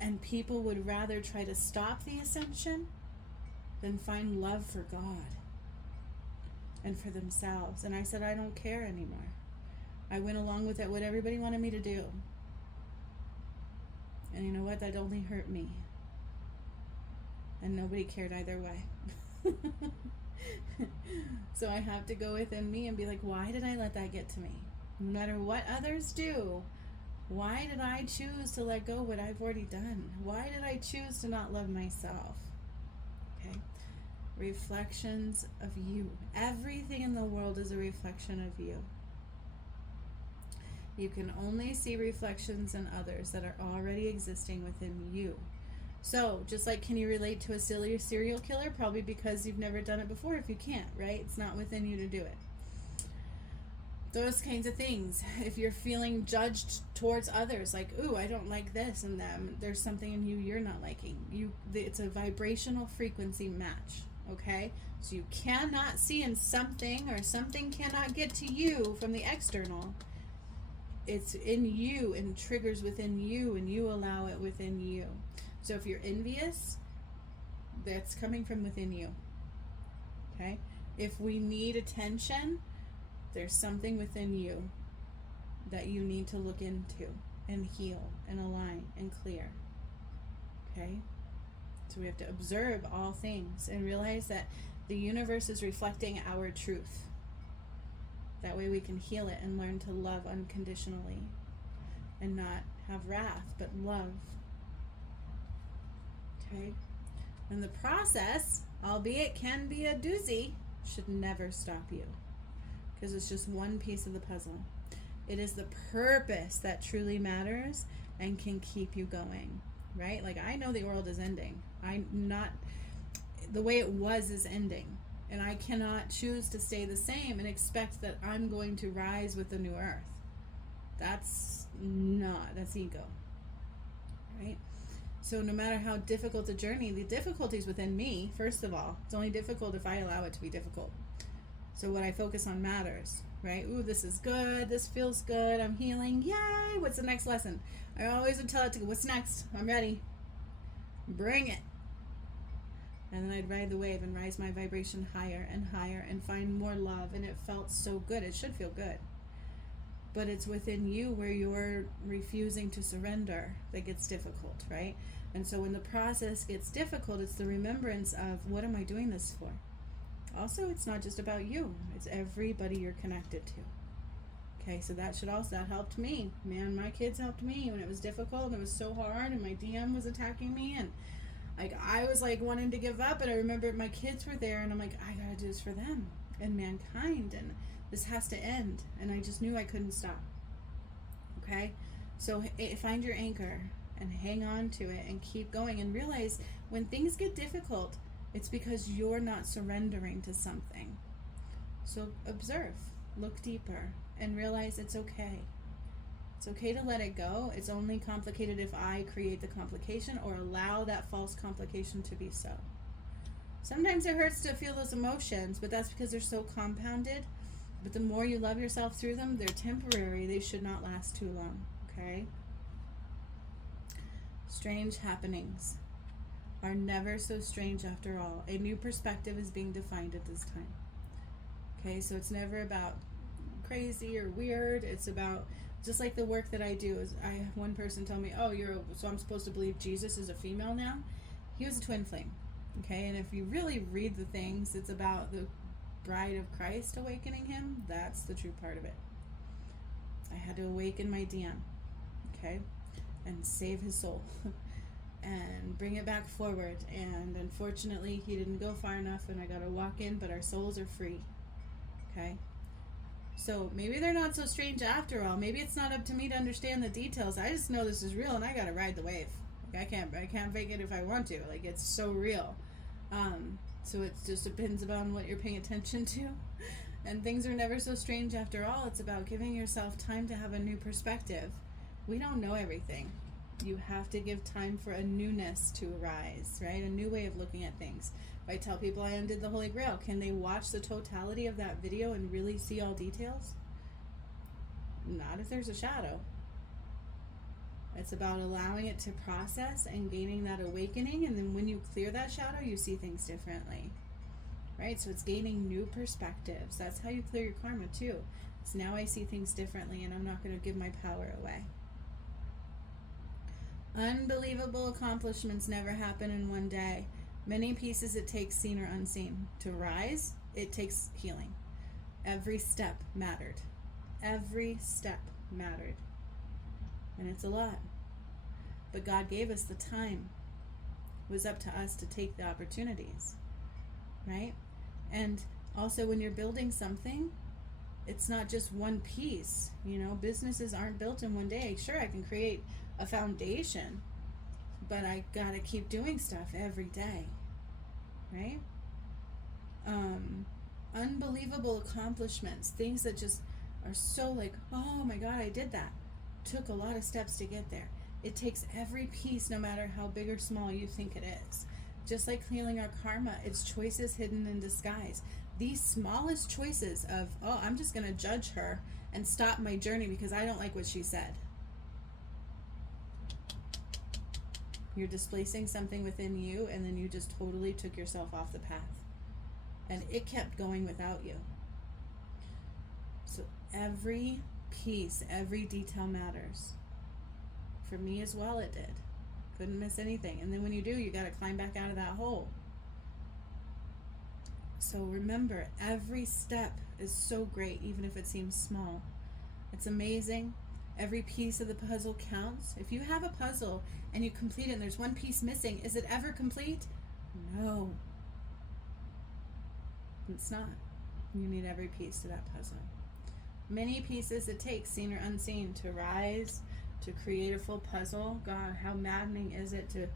and people would rather try to stop the ascension than find love for God and for themselves. And I said, I don't care anymore. I went along with it, what everybody wanted me to do. And you know what? That only hurt me. And nobody cared either way. So I have to go within me and be like, why did I let that get to me? No matter what others do, why did I choose to let go what I've already done? Why did I choose to not love myself? Okay? Reflections of you. Everything in the world is a reflection of you. You can only see reflections in others that are already existing within you. So, just like, can you relate to a serial killer? Probably because you've never done it before if you can't, right? It's not within you to do it. Those kinds of things. If you're feeling judged towards others, like, ooh, I don't like this and them, there's something in you you're not liking. It's a vibrational frequency match. Okay, so you cannot see in something, or something cannot get to you from the external. It's in you and triggers within you, and you allow it within you. So if you're envious, that's coming from within you. Okay, if we need attention, there's something within you that you need to look into and heal and align and clear. Okay. So we have to observe all things and realize that the universe is reflecting our truth. That way we can heal it and learn to love unconditionally and not have wrath, but love. Okay? And the process, albeit can be a doozy, should never stop you, because it's just one piece of the puzzle. It is the purpose that truly matters and can keep you going. Right? Like, I know the world is ending. The way it was is ending. And I cannot choose to stay the same and expect that I'm going to rise with the new earth. That's ego. Right? So no matter how difficult the journey, the difficulty is within me, first of all. It's only difficult if I allow it to be difficult. So what I focus on matters, right? Ooh, this is good. This feels good. I'm healing. Yay! What's the next lesson? I always would tell it to go, what's next? I'm ready. Bring it. And then I'd ride the wave and rise my vibration higher and higher and find more love. And it felt so good. It should feel good. But it's within you where you're refusing to surrender that gets difficult, right? And so when the process gets difficult, it's the remembrance of, what am I doing this for? Also, it's not just about you. It's everybody you're connected to. Okay, so that helped me. Man, my kids helped me when it was difficult and it was so hard and my DM was attacking me and I was wanting to give up, and I remember my kids were there and I'm like, I gotta do this for them and mankind, and this has to end. And I just knew I couldn't stop. Okay, so find your anchor and hang on to it and keep going, and realize when things get difficult, it's because you're not surrendering to something. So observe, look deeper, and realize it's okay. It's okay to let it go. It's only complicated if I create the complication or allow that false complication to be so. Sometimes it hurts to feel those emotions, but that's because they're so compounded. But the more you love yourself through them, they're temporary. They should not last too long, okay? Strange happenings are never so strange after all. A new perspective is being defined at this time. Okay, so it's never about crazy or weird. It's about, just like the work that I do, is I have one person tell me, oh, so I'm supposed to believe Jesus is a female now? He was a twin flame. Okay, and if you really read the things, it's about the bride of Christ awakening him. That's the true part of it. I had to awaken my DM, okay, and save his soul and bring it back forward. And unfortunately, he didn't go far enough, and I got to walk in, but our souls are free. Okay, so maybe they're not so strange after all. Maybe it's not up to me to understand the details. I just know this is real, and I got to ride the wave. I can't fake it if I want to. It's so real. So it just depends upon what you're paying attention to. And things are never so strange after all. It's about giving yourself time to have a new perspective. We don't know everything. You have to give time for a newness to arise, right? A new way of looking at things. If I tell people I undid the Holy Grail, can they watch the totality of that video and really see all details? Not if there's a shadow. It's about allowing it to process and gaining that awakening, and then when you clear that shadow, you see things differently, right? So it's gaining new perspectives. That's how you clear your karma too. So now I see things differently, and I'm not going to give my power away. Unbelievable accomplishments never happen in one day. Many pieces it takes, seen or unseen. To rise, it takes healing. Every step mattered. Every step mattered. And it's a lot. But God gave us the time. It was up to us to take the opportunities, right? And also when you're building something, it's not just one piece. Businesses aren't built in one day. Sure, I can create a foundation, but I gotta keep doing stuff every day, right? Unbelievable accomplishments, things that just are so oh my God, I did that. Took a lot of steps to get there. It takes every piece, no matter how big or small you think it is. Just like healing our karma, it's choices hidden in disguise. These smallest choices of, oh, I'm just going to judge her and stop my journey because I don't like what she said. You're displacing something within you, and then you just totally took yourself off the path. And it kept going without you. So every piece, every detail matters. For me as well, it did. Couldn't miss anything. And then when you do, you got to climb back out of that hole. So remember, every step is so great, even if it seems small. It's amazing. Every piece of the puzzle counts. If you have a puzzle and you complete it and there's one piece missing, is it ever complete? No. It's not. You need every piece to that puzzle. Many pieces it takes, seen or unseen, to rise, to create a full puzzle. God, how maddening is it to...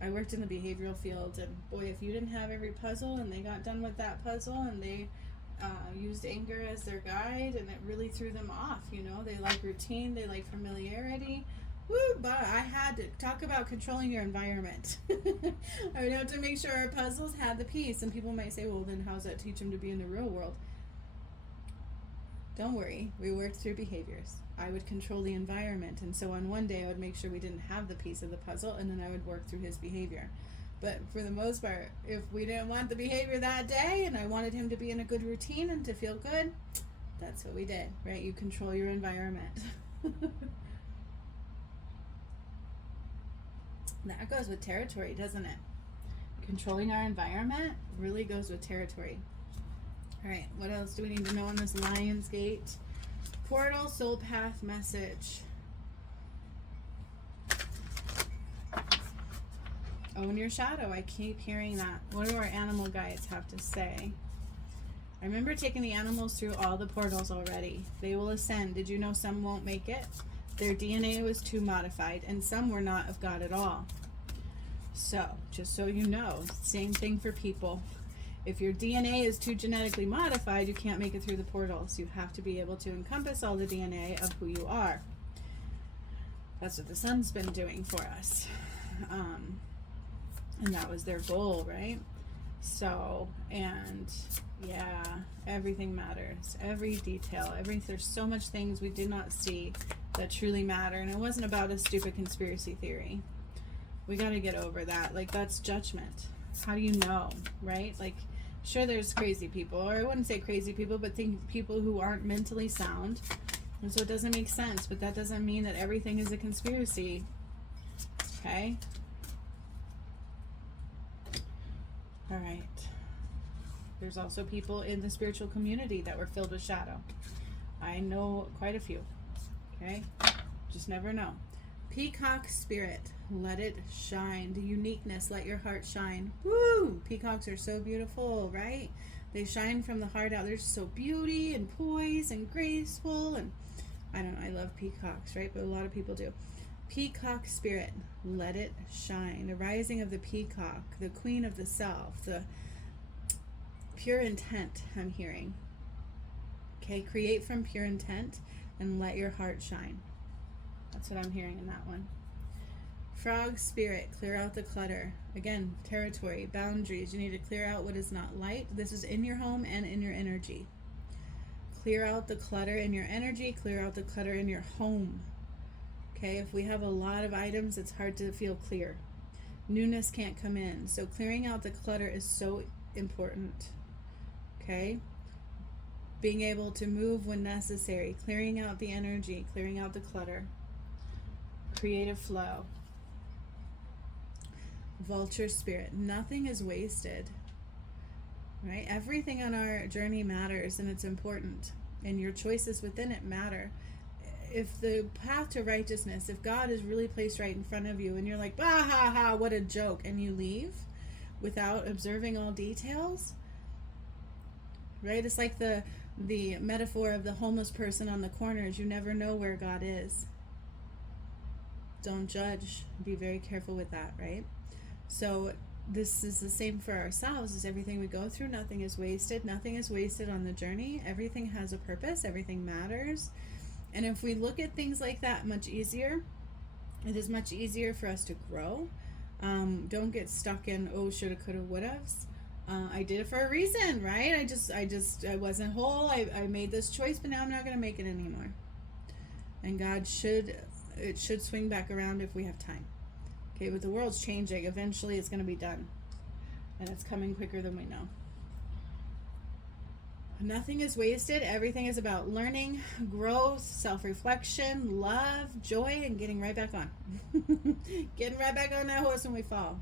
I worked in the behavioral field, and boy, if you didn't have every puzzle and they got done with that puzzle and they used anger as their guide, and it really threw them off, They like routine, they like familiarity. Woo, but I had to talk about controlling your environment. I would have to make sure our puzzles had the piece. And people might say, well, then how does that teach them to be in the real world? Don't worry, we worked through behaviors. I would control the environment. And so on one day, I would make sure we didn't have the piece of the puzzle, and then I would work through his behavior. But for the most part, if we didn't want the behavior that day, and I wanted him to be in a good routine and to feel good, that's what we did, right? You control your environment. That goes with territory, doesn't it? Controlling our environment really goes with territory. All right, what else do we need to know on this Lionsgate portal soul path message? Own your shadow. I keep hearing that. What do our animal guides have to say? I remember taking the animals through all the portals already. They will ascend. Did you know some won't make it? Their DNA was too modified, and some were not of God at all. So, just so you know, same thing for people. If your DNA is too genetically modified, you can't make it through the portals. You have to be able to encompass all the DNA of who you are. That's what the sun's been doing for us. And that was their goal, right? So, and yeah, everything matters. Every detail, there's so much things we did not see that truly matter. And it wasn't about a stupid conspiracy theory. We got to get over that. Like, that's judgment. How do you know, right? Like, sure, there's crazy people, or I wouldn't say crazy people, but people who aren't mentally sound. And so it doesn't make sense, but that doesn't mean that everything is a conspiracy. Okay? All right. There's also people in the spiritual community that were filled with shadow. I know quite a few. Okay? Just never know. Peacock spirit, let it shine. The uniqueness, let your heart shine. Woo! Peacocks are so beautiful, right? They shine from the heart out. They're just so beauty and poise and graceful. And I don't know, I love peacocks, right? But a lot of people do. Peacock spirit, let it shine. The rising of the peacock, the queen of the self, the pure intent I'm hearing. Okay, create from pure intent and let your heart shine. That's what I'm hearing in that one. Frog spirit, clear out the clutter. Again, territory, boundaries. You need to clear out what is not light. This is in your home and in your energy. Clear out the clutter in your energy. Clear out the clutter in your home. Okay, if we have a lot of items, it's hard to feel clear. Newness can't come in. So clearing out the clutter is so important. Okay? Being able to move when necessary. Clearing out the energy. Clearing out the clutter. Creative flow. Vulture spirit. Nothing is wasted. Right? Everything on our journey matters, and it's important. And your choices within it matter. If the path to righteousness, if God is really placed right in front of you and you're like, bah, ha, ha, what a joke, and you leave without observing all details, right? It's like the metaphor of the homeless person on the corners. You never know where God is. Don't judge. Be very careful with that, right? So this is the same for ourselves. Is everything we go through, nothing is wasted. Nothing is wasted on the journey. Everything has a purpose. Everything matters. And if we look at things like that much easier, it is much easier for us to grow. Don't get stuck in, oh, shoulda, coulda, woulda's. I did it for a reason, right? I wasn't whole. I made this choice, but now I'm not going to make it anymore. And it should swing back around if we have time. Okay, but the world's changing. Eventually it's going to be done. And it's coming quicker than we know. Nothing is wasted. Everything is about learning, growth, self-reflection, love, joy, and getting right back on. Getting right back on that horse when we fall.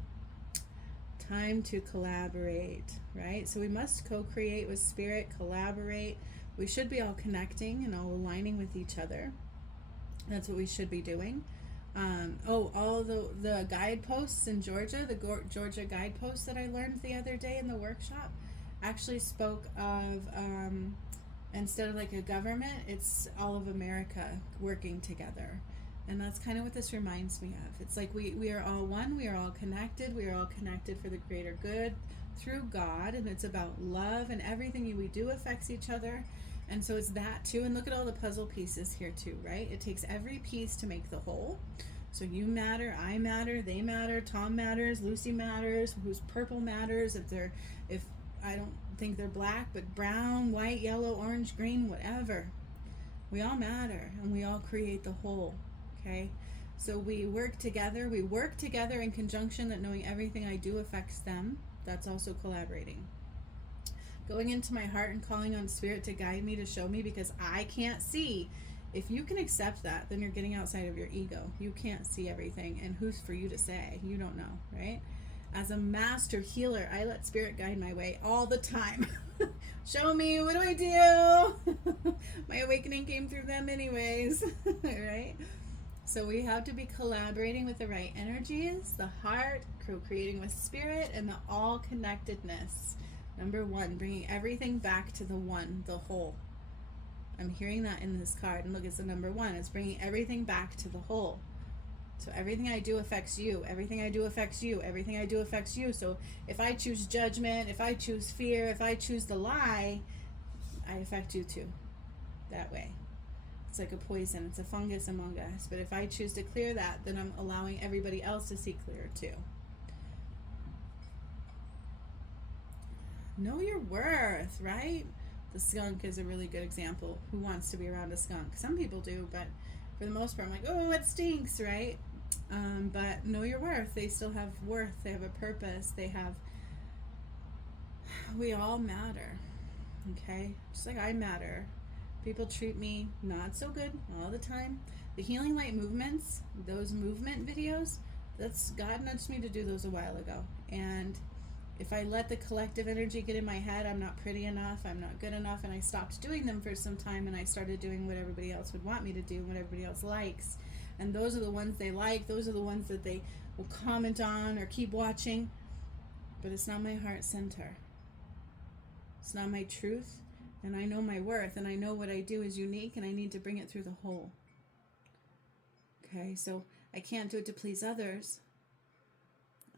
Time to collaborate, right? So we must co-create with spirit, collaborate. We should be all connecting and all aligning with each other. That's what we should be doing. All the guideposts in Georgia, the Georgia guideposts that I learned the other day in the workshop, actually spoke of instead of like a government, it's all of America working together. And that's kind of what this reminds me of. It's like we are all one, we are all connected for the greater good through God, and it's about love, and everything we do affects each other. And so it's that too. And look at all the puzzle pieces here too, right? It takes every piece to make the whole. So you matter, I matter, they matter, Tom matters, Lucy matters, who's purple matters, if I don't think they're black, but brown, white, yellow, orange, green, whatever. We all matter, and we all create the whole, okay? So we work together in conjunction, that knowing everything I do affects them. That's also collaborating. Going into my heart and calling on spirit to guide me, to show me, because I can't see. If you can accept that, then you're getting outside of your ego. You can't see everything, and who's for you to say? You don't know, right? As a master healer, I let spirit guide my way all the time. Show me, what do I do? My awakening came through them anyways, right? So we have to be collaborating with the right energies, the heart, co-creating with spirit, and the all-connectedness. Number one, bringing everything back to the one, the whole. I'm hearing that in this card. And look, it's the number one. It's bringing everything back to the whole. So everything I do affects you. Everything I do affects you. Everything I do affects you. So if I choose judgment, if I choose fear, if I choose the lie, I affect you too. That way. It's like a poison. It's a fungus among us. But if I choose to clear that, then I'm allowing everybody else to see clear too. Know your worth, right? The skunk is a really good example. Who wants to be around a skunk? Some people do, but for the most part, I'm like, oh, it stinks, right? But know your worth. They still have worth. They have a purpose. We all matter, okay? Just like I matter. People treat me not so good all the time. The healing light movements, those movement videos, God nudged me to do those a while ago. And if I let the collective energy get in my head, I'm not pretty enough, I'm not good enough, and I stopped doing them for some time, and I started doing what everybody else would want me to do, what everybody else likes. And those are the ones they like, those are the ones that they will comment on or keep watching. But it's not my heart center. It's not my truth, and I know my worth, and I know what I do is unique, and I need to bring it through the whole. Okay, so I can't do it to please others.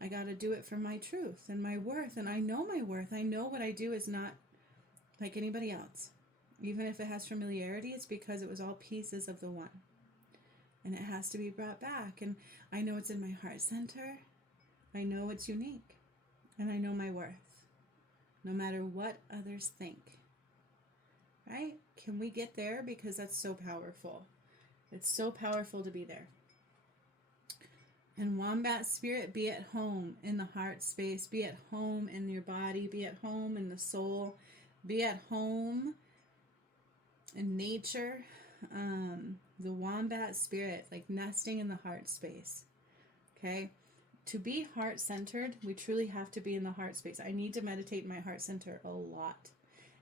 I got to do it for my truth and my worth, and I know my worth. I know what I do is not like anybody else. Even if it has familiarity, it's because it was all pieces of the one. And it has to be brought back. And I know it's in my heart center. I know it's unique. And I know my worth. No matter what others think. Right? Can we get there? Because that's so powerful. It's so powerful to be there. And wombat spirit, be at home in the heart space. Be at home in your body. Be at home in the soul. Be at home in nature. The wombat spirit, like nesting in the heart space. Okay? To be heart-centered, we truly have to be in the heart space. I need to meditate in my heart center a lot.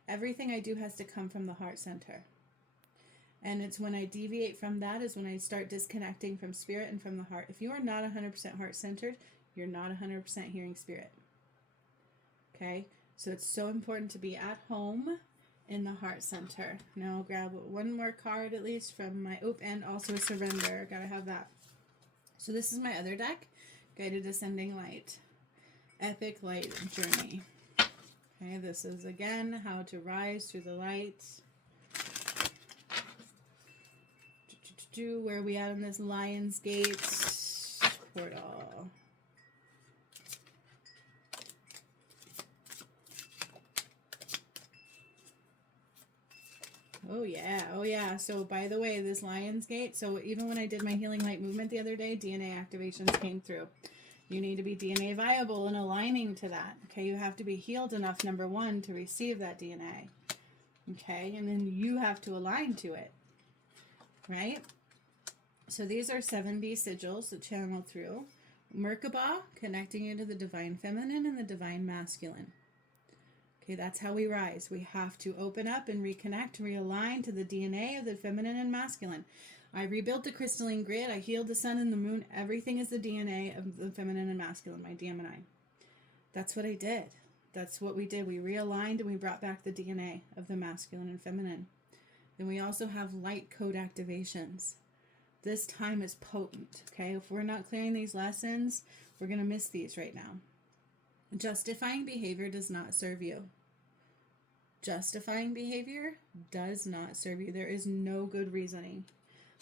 Everything I do has to come from the heart center. And it's when I deviate from that is when I start disconnecting from spirit and from the heart. If you are not 100% heart-centered, you're not 100% hearing spirit. Okay? So it's so important to be at home in the heart center. Now I'll grab one more card at least from my, and also a surrender. Gotta have that. So this is my other deck, Guided Ascending Light. Epic Light Journey. Okay, this is again how to rise through the light. Where are we at in this Lionsgate portal? Oh yeah. So by the way, this Lionsgate, so even when I did my healing light movement the other day, DNA activations came through. You need to be DNA viable and aligning to that. Okay, you have to be healed enough, number one, to receive that DNA. Okay, and then you have to align to it. Right? So these are 7B sigils that channel through. Merkaba, connecting you to the divine feminine and the divine masculine. Okay, that's how we rise. We have to open up and reconnect, realign to the DNA of the feminine and masculine. I rebuilt the crystalline grid. I healed the sun and the moon. Everything is the DNA of the feminine and masculine, my DMNI. That's what I did. That's what we did. We realigned and we brought back the DNA of the masculine and feminine. Then we also have light code activations. This time is potent, okay? If we're not clearing these lessons, we're going to miss these right now. Justifying behavior does not serve you. Justifying behavior does not serve you. There is no good reasoning.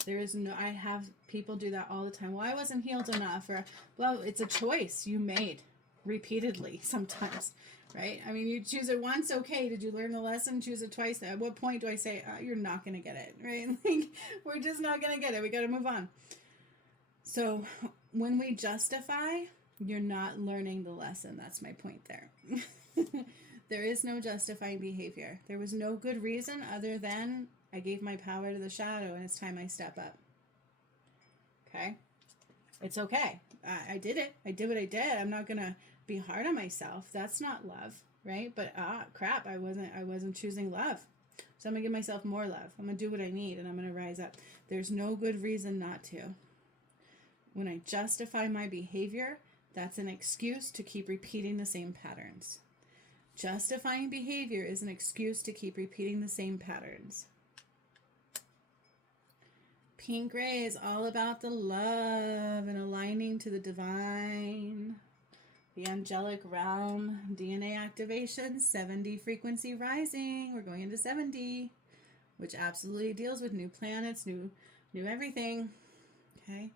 There is no, I have people do that all the time. Well, I wasn't healed enough, or, well, it's a choice you made repeatedly sometimes, right? I mean, you choose it once, okay. Did you learn the lesson? Choose it twice. At what point do I say, you're not going to get it, right? Like, we're just not going to get it. We got to move on. So when we justify, you're not learning the lesson. That's my point there. There is no justifying behavior. There was no good reason other than I gave my power to the shadow and it's time I step up. Okay? It's okay. I did it. I did what I did. I'm not going to be hard on myself. That's not love, right? But crap, I wasn't choosing love. So I'm going to give myself more love. I'm going to do what I need and I'm going to rise up. There's no good reason not to. When I justify my behavior, that's an excuse to keep repeating the same patterns. Justifying behavior is an excuse to keep repeating the same patterns. Pink Ray is all about the love and aligning to the divine, the angelic realm, DNA activation, 7D frequency rising. We're going into 7D, which absolutely deals with new planets, new everything. Okay?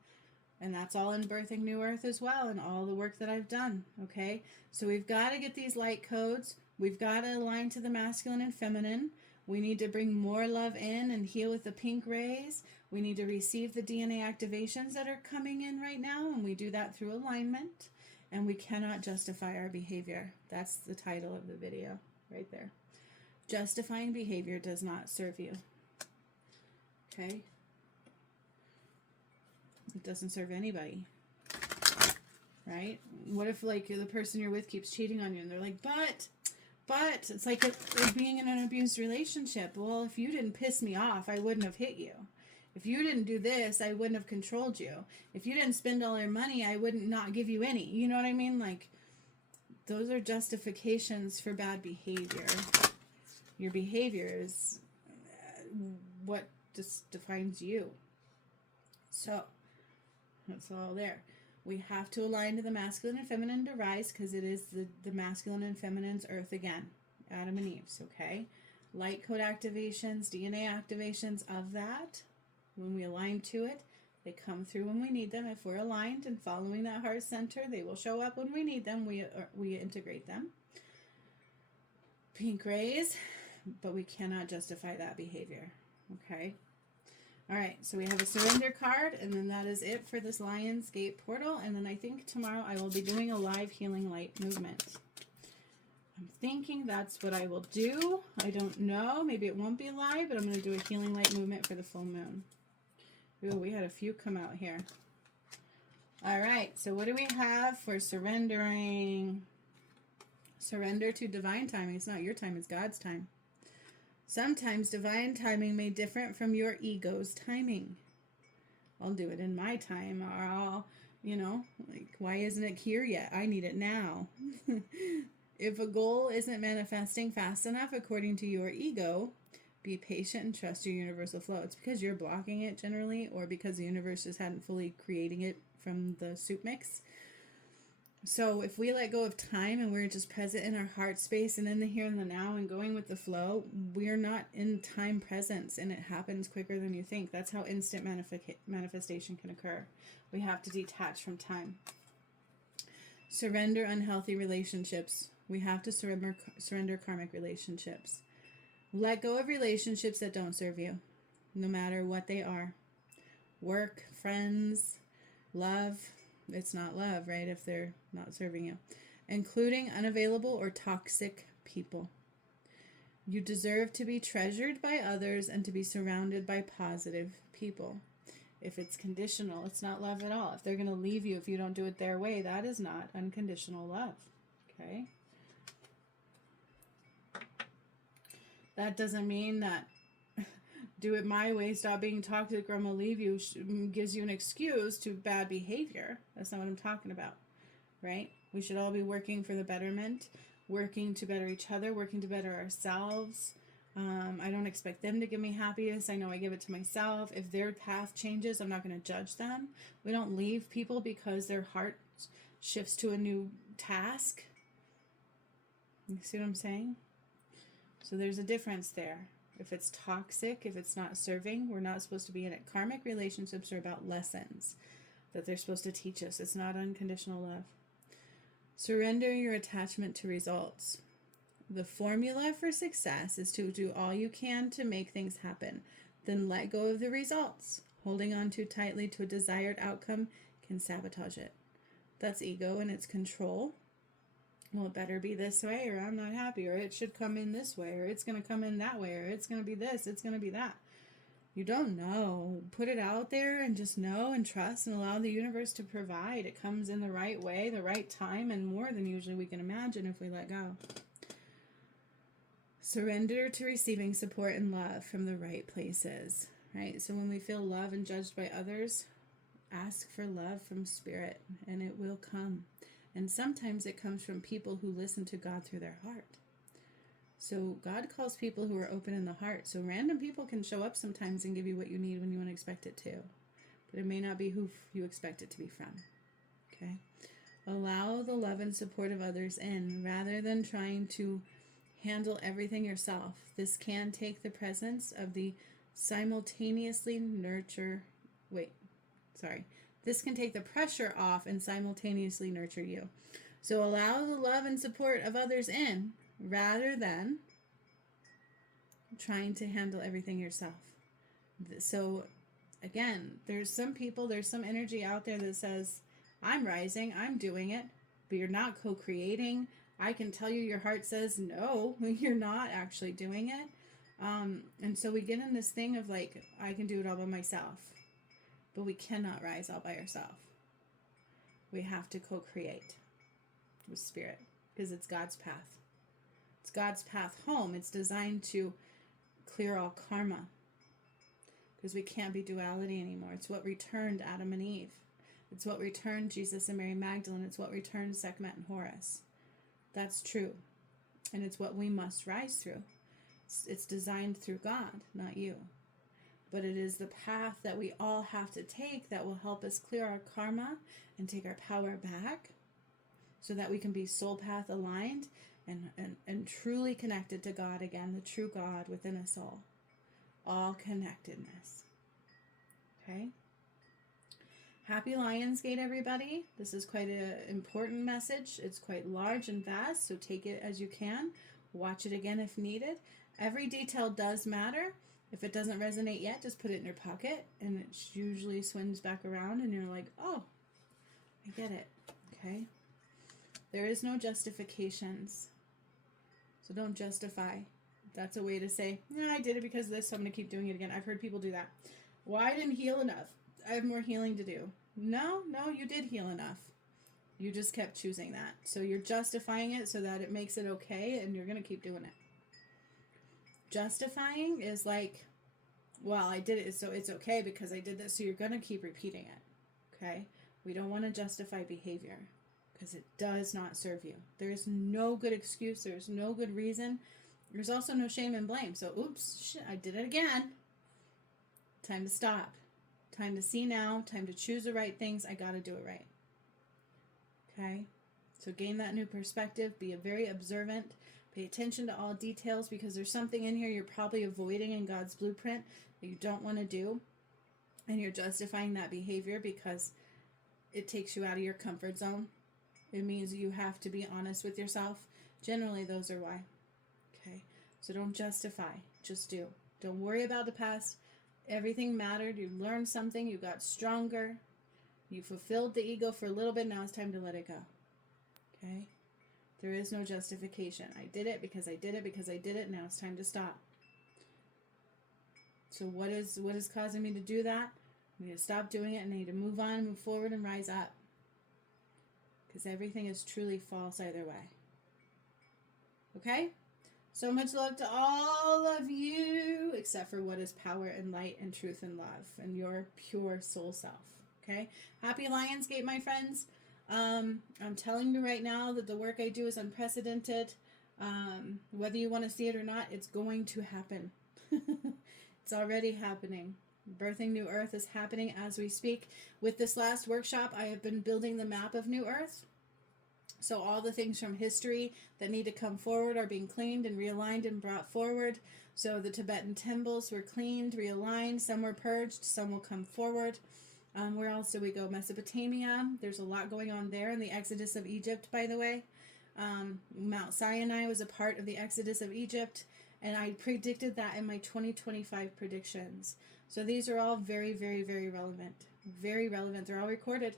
And that's all in Birthing New Earth as well, and all the work that I've done, okay? So we've got to get these light codes. We've got to align to the masculine and feminine. We need to bring more love in and heal with the pink rays. We need to receive the DNA activations that are coming in right now, and we do that through alignment. And we cannot justify our behavior. That's the title of the video right there. Justifying behavior does not serve you, okay? It doesn't serve anybody, right? What if, like, the person you're with keeps cheating on you and they're like, but it's like being in an abused relationship. Well, if you didn't piss me off, I wouldn't have hit you. If you didn't do this, I wouldn't have controlled you. If you didn't spend all your money, I wouldn't not give you any. You know what I mean? Like, those are justifications for bad behavior. Your behavior is what just defines you. So that's all there. We have to align to the masculine and feminine to rise, because it is the masculine and feminine's earth again. Adam and Eve's, okay? Light code activations, DNA activations of that. When we align to it, they come through when we need them. If we're aligned and following that heart center, they will show up when we need them. We integrate them. Pink rays, but we cannot justify that behavior, okay? All right, so we have a surrender card, and then that is it for this Lionsgate portal. And then I think tomorrow I will be doing a live healing light movement. I'm thinking that's what I will do. I don't know. Maybe it won't be live, but I'm going to do a healing light movement for the full moon. Ooh, we had a few come out here. All right, so what do we have for surrendering? Surrender to divine timing. It's not your time, it's God's time. Sometimes divine timing may differ from your ego's timing. I'll do it in my time, or I'll, like, why isn't it here yet? I need it now. If a goal isn't manifesting fast enough according to your ego, be patient and trust your universal flow. It's because you're blocking it generally, or because the universe just hadn't fully creating it from the soup mix. So if we let go of time and we're just present in our heart space and in the here and the now and going with the flow, we're not in time presence, and it happens quicker than you think. That's how instant manifestation can occur. We have to detach from time. Surrender unhealthy relationships. We have to surrender karmic relationships. Let go of relationships that don't serve you, no matter what they are. Work, friends, love. It's not love, right, if they're not serving you. Including unavailable or toxic people. You deserve to be treasured by others and to be surrounded by positive people. If it's conditional, it's not love at all. If they're going to leave you if you don't do it their way, that is not unconditional love, okay? That doesn't mean that do it my way, stop being toxic, or I'm going to leave you, gives you an excuse to bad behavior. That's not what I'm talking about, right? We should all be working for the betterment, working to better each other, working to better ourselves. I don't expect them to give me happiness. I know I give it to myself. If their path changes, I'm not going to judge them. We don't leave people because their heart shifts to a new task. You see what I'm saying? So there's a difference there. If it's toxic, if it's not serving, we're not supposed to be in it. Karmic relationships are about lessons that they're supposed to teach us. It's not unconditional love. Surrender your attachment to results. The formula for success is to do all you can to make things happen. Then let go of the results. Holding on too tightly to a desired outcome can sabotage it. That's ego and its control. Well, it better be this way, or I'm not happy, or it should come in this way, or it's going to come in that way, or it's going to be this, it's going to be that. You don't know. Put it out there and just know and trust and allow the universe to provide. It comes in the right way, the right time, and more than usually we can imagine if we let go. Surrender to receiving support and love from the right places, right? So when we feel loved and judged by others, ask for love from Spirit, and it will come. And sometimes it comes from people who listen to God through their heart. So God calls people who are open in the heart. So random people can show up sometimes and give you what you need when you won't expect it to. But it may not be who you expect it to be from. Okay? Allow the love and support of others in rather than trying to handle everything yourself. This can take the presence of the simultaneously nurture... This can take the pressure off and simultaneously nurture you. So allow the love and support of others in rather than trying to handle everything yourself. So again, there's some energy out there that says, I'm rising, I'm doing it, but you're not co-creating. I can tell you your heart says, no, you're not actually doing it. And so we get in this thing of like, I can do it all by myself. But we cannot rise all by ourselves. We have to co-create with Spirit because it's God's path. It's God's path home. It's designed to clear all karma because we can't be duality anymore. It's what returned Adam and Eve. It's what returned Jesus and Mary Magdalene. It's what returned Sekhmet and Horus. That's true. And it's what we must rise through. It's designed through God, not you. But it is the path that we all have to take that will help us clear our karma and take our power back so that we can be soul path aligned and truly connected to God again, the true God within us all connectedness. Okay? Happy Lionsgate, everybody. This is quite an important message. It's quite large and vast, so take it as you can. Watch it again if needed. Every detail does matter. If it doesn't resonate yet, just put it in your pocket, and it usually swings back around, and you're like, oh, I get it, okay? There is no justifications, so don't justify. That's a way to say, I did it because of this, so I'm going to keep doing it again. I've heard people do that. Well, I didn't heal enough. I have more healing to do. No, you did heal enough. You just kept choosing that. So you're justifying it so that it makes it okay, and you're going to keep doing it. Justifying is like, well, I did it, so it's okay because I did this, so you're going to keep repeating it, okay? We don't want to justify behavior because it does not serve you. There's no good excuse. There's no good reason. There's also no shame and blame. So, oops, shit, I did it again. Time to stop. Time to see now. Time to choose the right things. I got to do it right, okay? So gain that new perspective. Be a very observant. Pay attention to all details because there's something in here you're probably avoiding in God's blueprint that you don't want to do. And you're justifying that behavior because it takes you out of your comfort zone. It means you have to be honest with yourself. Generally, those are why. Okay? So don't justify. Just do. Don't worry about the past. Everything mattered. You learned something. You got stronger. You fulfilled the ego for a little bit. Now it's time to let it go. Okay? There is no justification. I did it because I did it because I did it. Now it's time to stop. So what is causing me to do that? I need to stop doing it and I need to move on, move forward, and rise up. Because everything is truly false either way. Okay? So much love to all of you, except for what is power and light and truth and love and your pure soul self. Okay? Happy Lionsgate, my friends. I'm telling you right now that the work I do is unprecedented. Whether you want to see it or not, it's going to happen. It's already happening. Birthing New Earth is happening as we speak. With this last workshop, I have been building the map of New Earth. So all the things from history that need to come forward are being cleaned and realigned and brought forward. So the Tibetan temples were cleaned, realigned. Some were purged. Some will come forward. Where else do we go? Mesopotamia. There's a lot going on there in the Exodus of Egypt, by the way. Mount Sinai was a part of the Exodus of Egypt. And I predicted that in my 2025 predictions. So these are all very, very, very relevant. Very relevant. They're all recorded.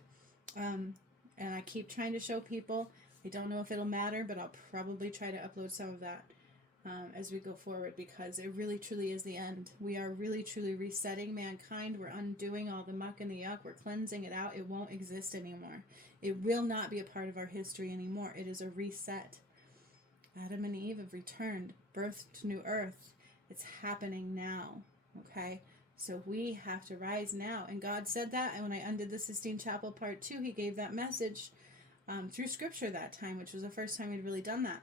And I keep trying to show people. I don't know if it'll matter, but I'll probably try to upload some of that as we go forward, because it really truly is the end. We are really truly resetting mankind. We're undoing all the muck and the yuck. We're cleansing it out. It won't exist anymore. It will not be a part of our history anymore. It is a reset. Adam and Eve have returned, birthed to new earth. It's happening now, okay? So we have to rise now. And God said that. And when I undid the Sistine Chapel Part 2, he gave that message through Scripture that time, which was the first time we'd really done that.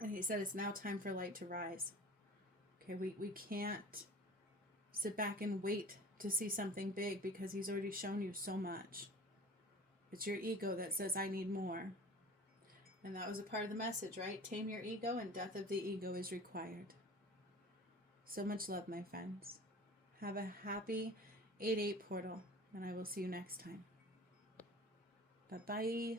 And he said, it's now time for light to rise. Okay, we can't sit back and wait to see something big, because he's already shown you so much. It's your ego that says, I need more. And that was a part of the message, right? Tame your ego, and death of the ego is required. So much love, my friends. Have a happy 8/8 portal, and I will see you next time. Bye-bye.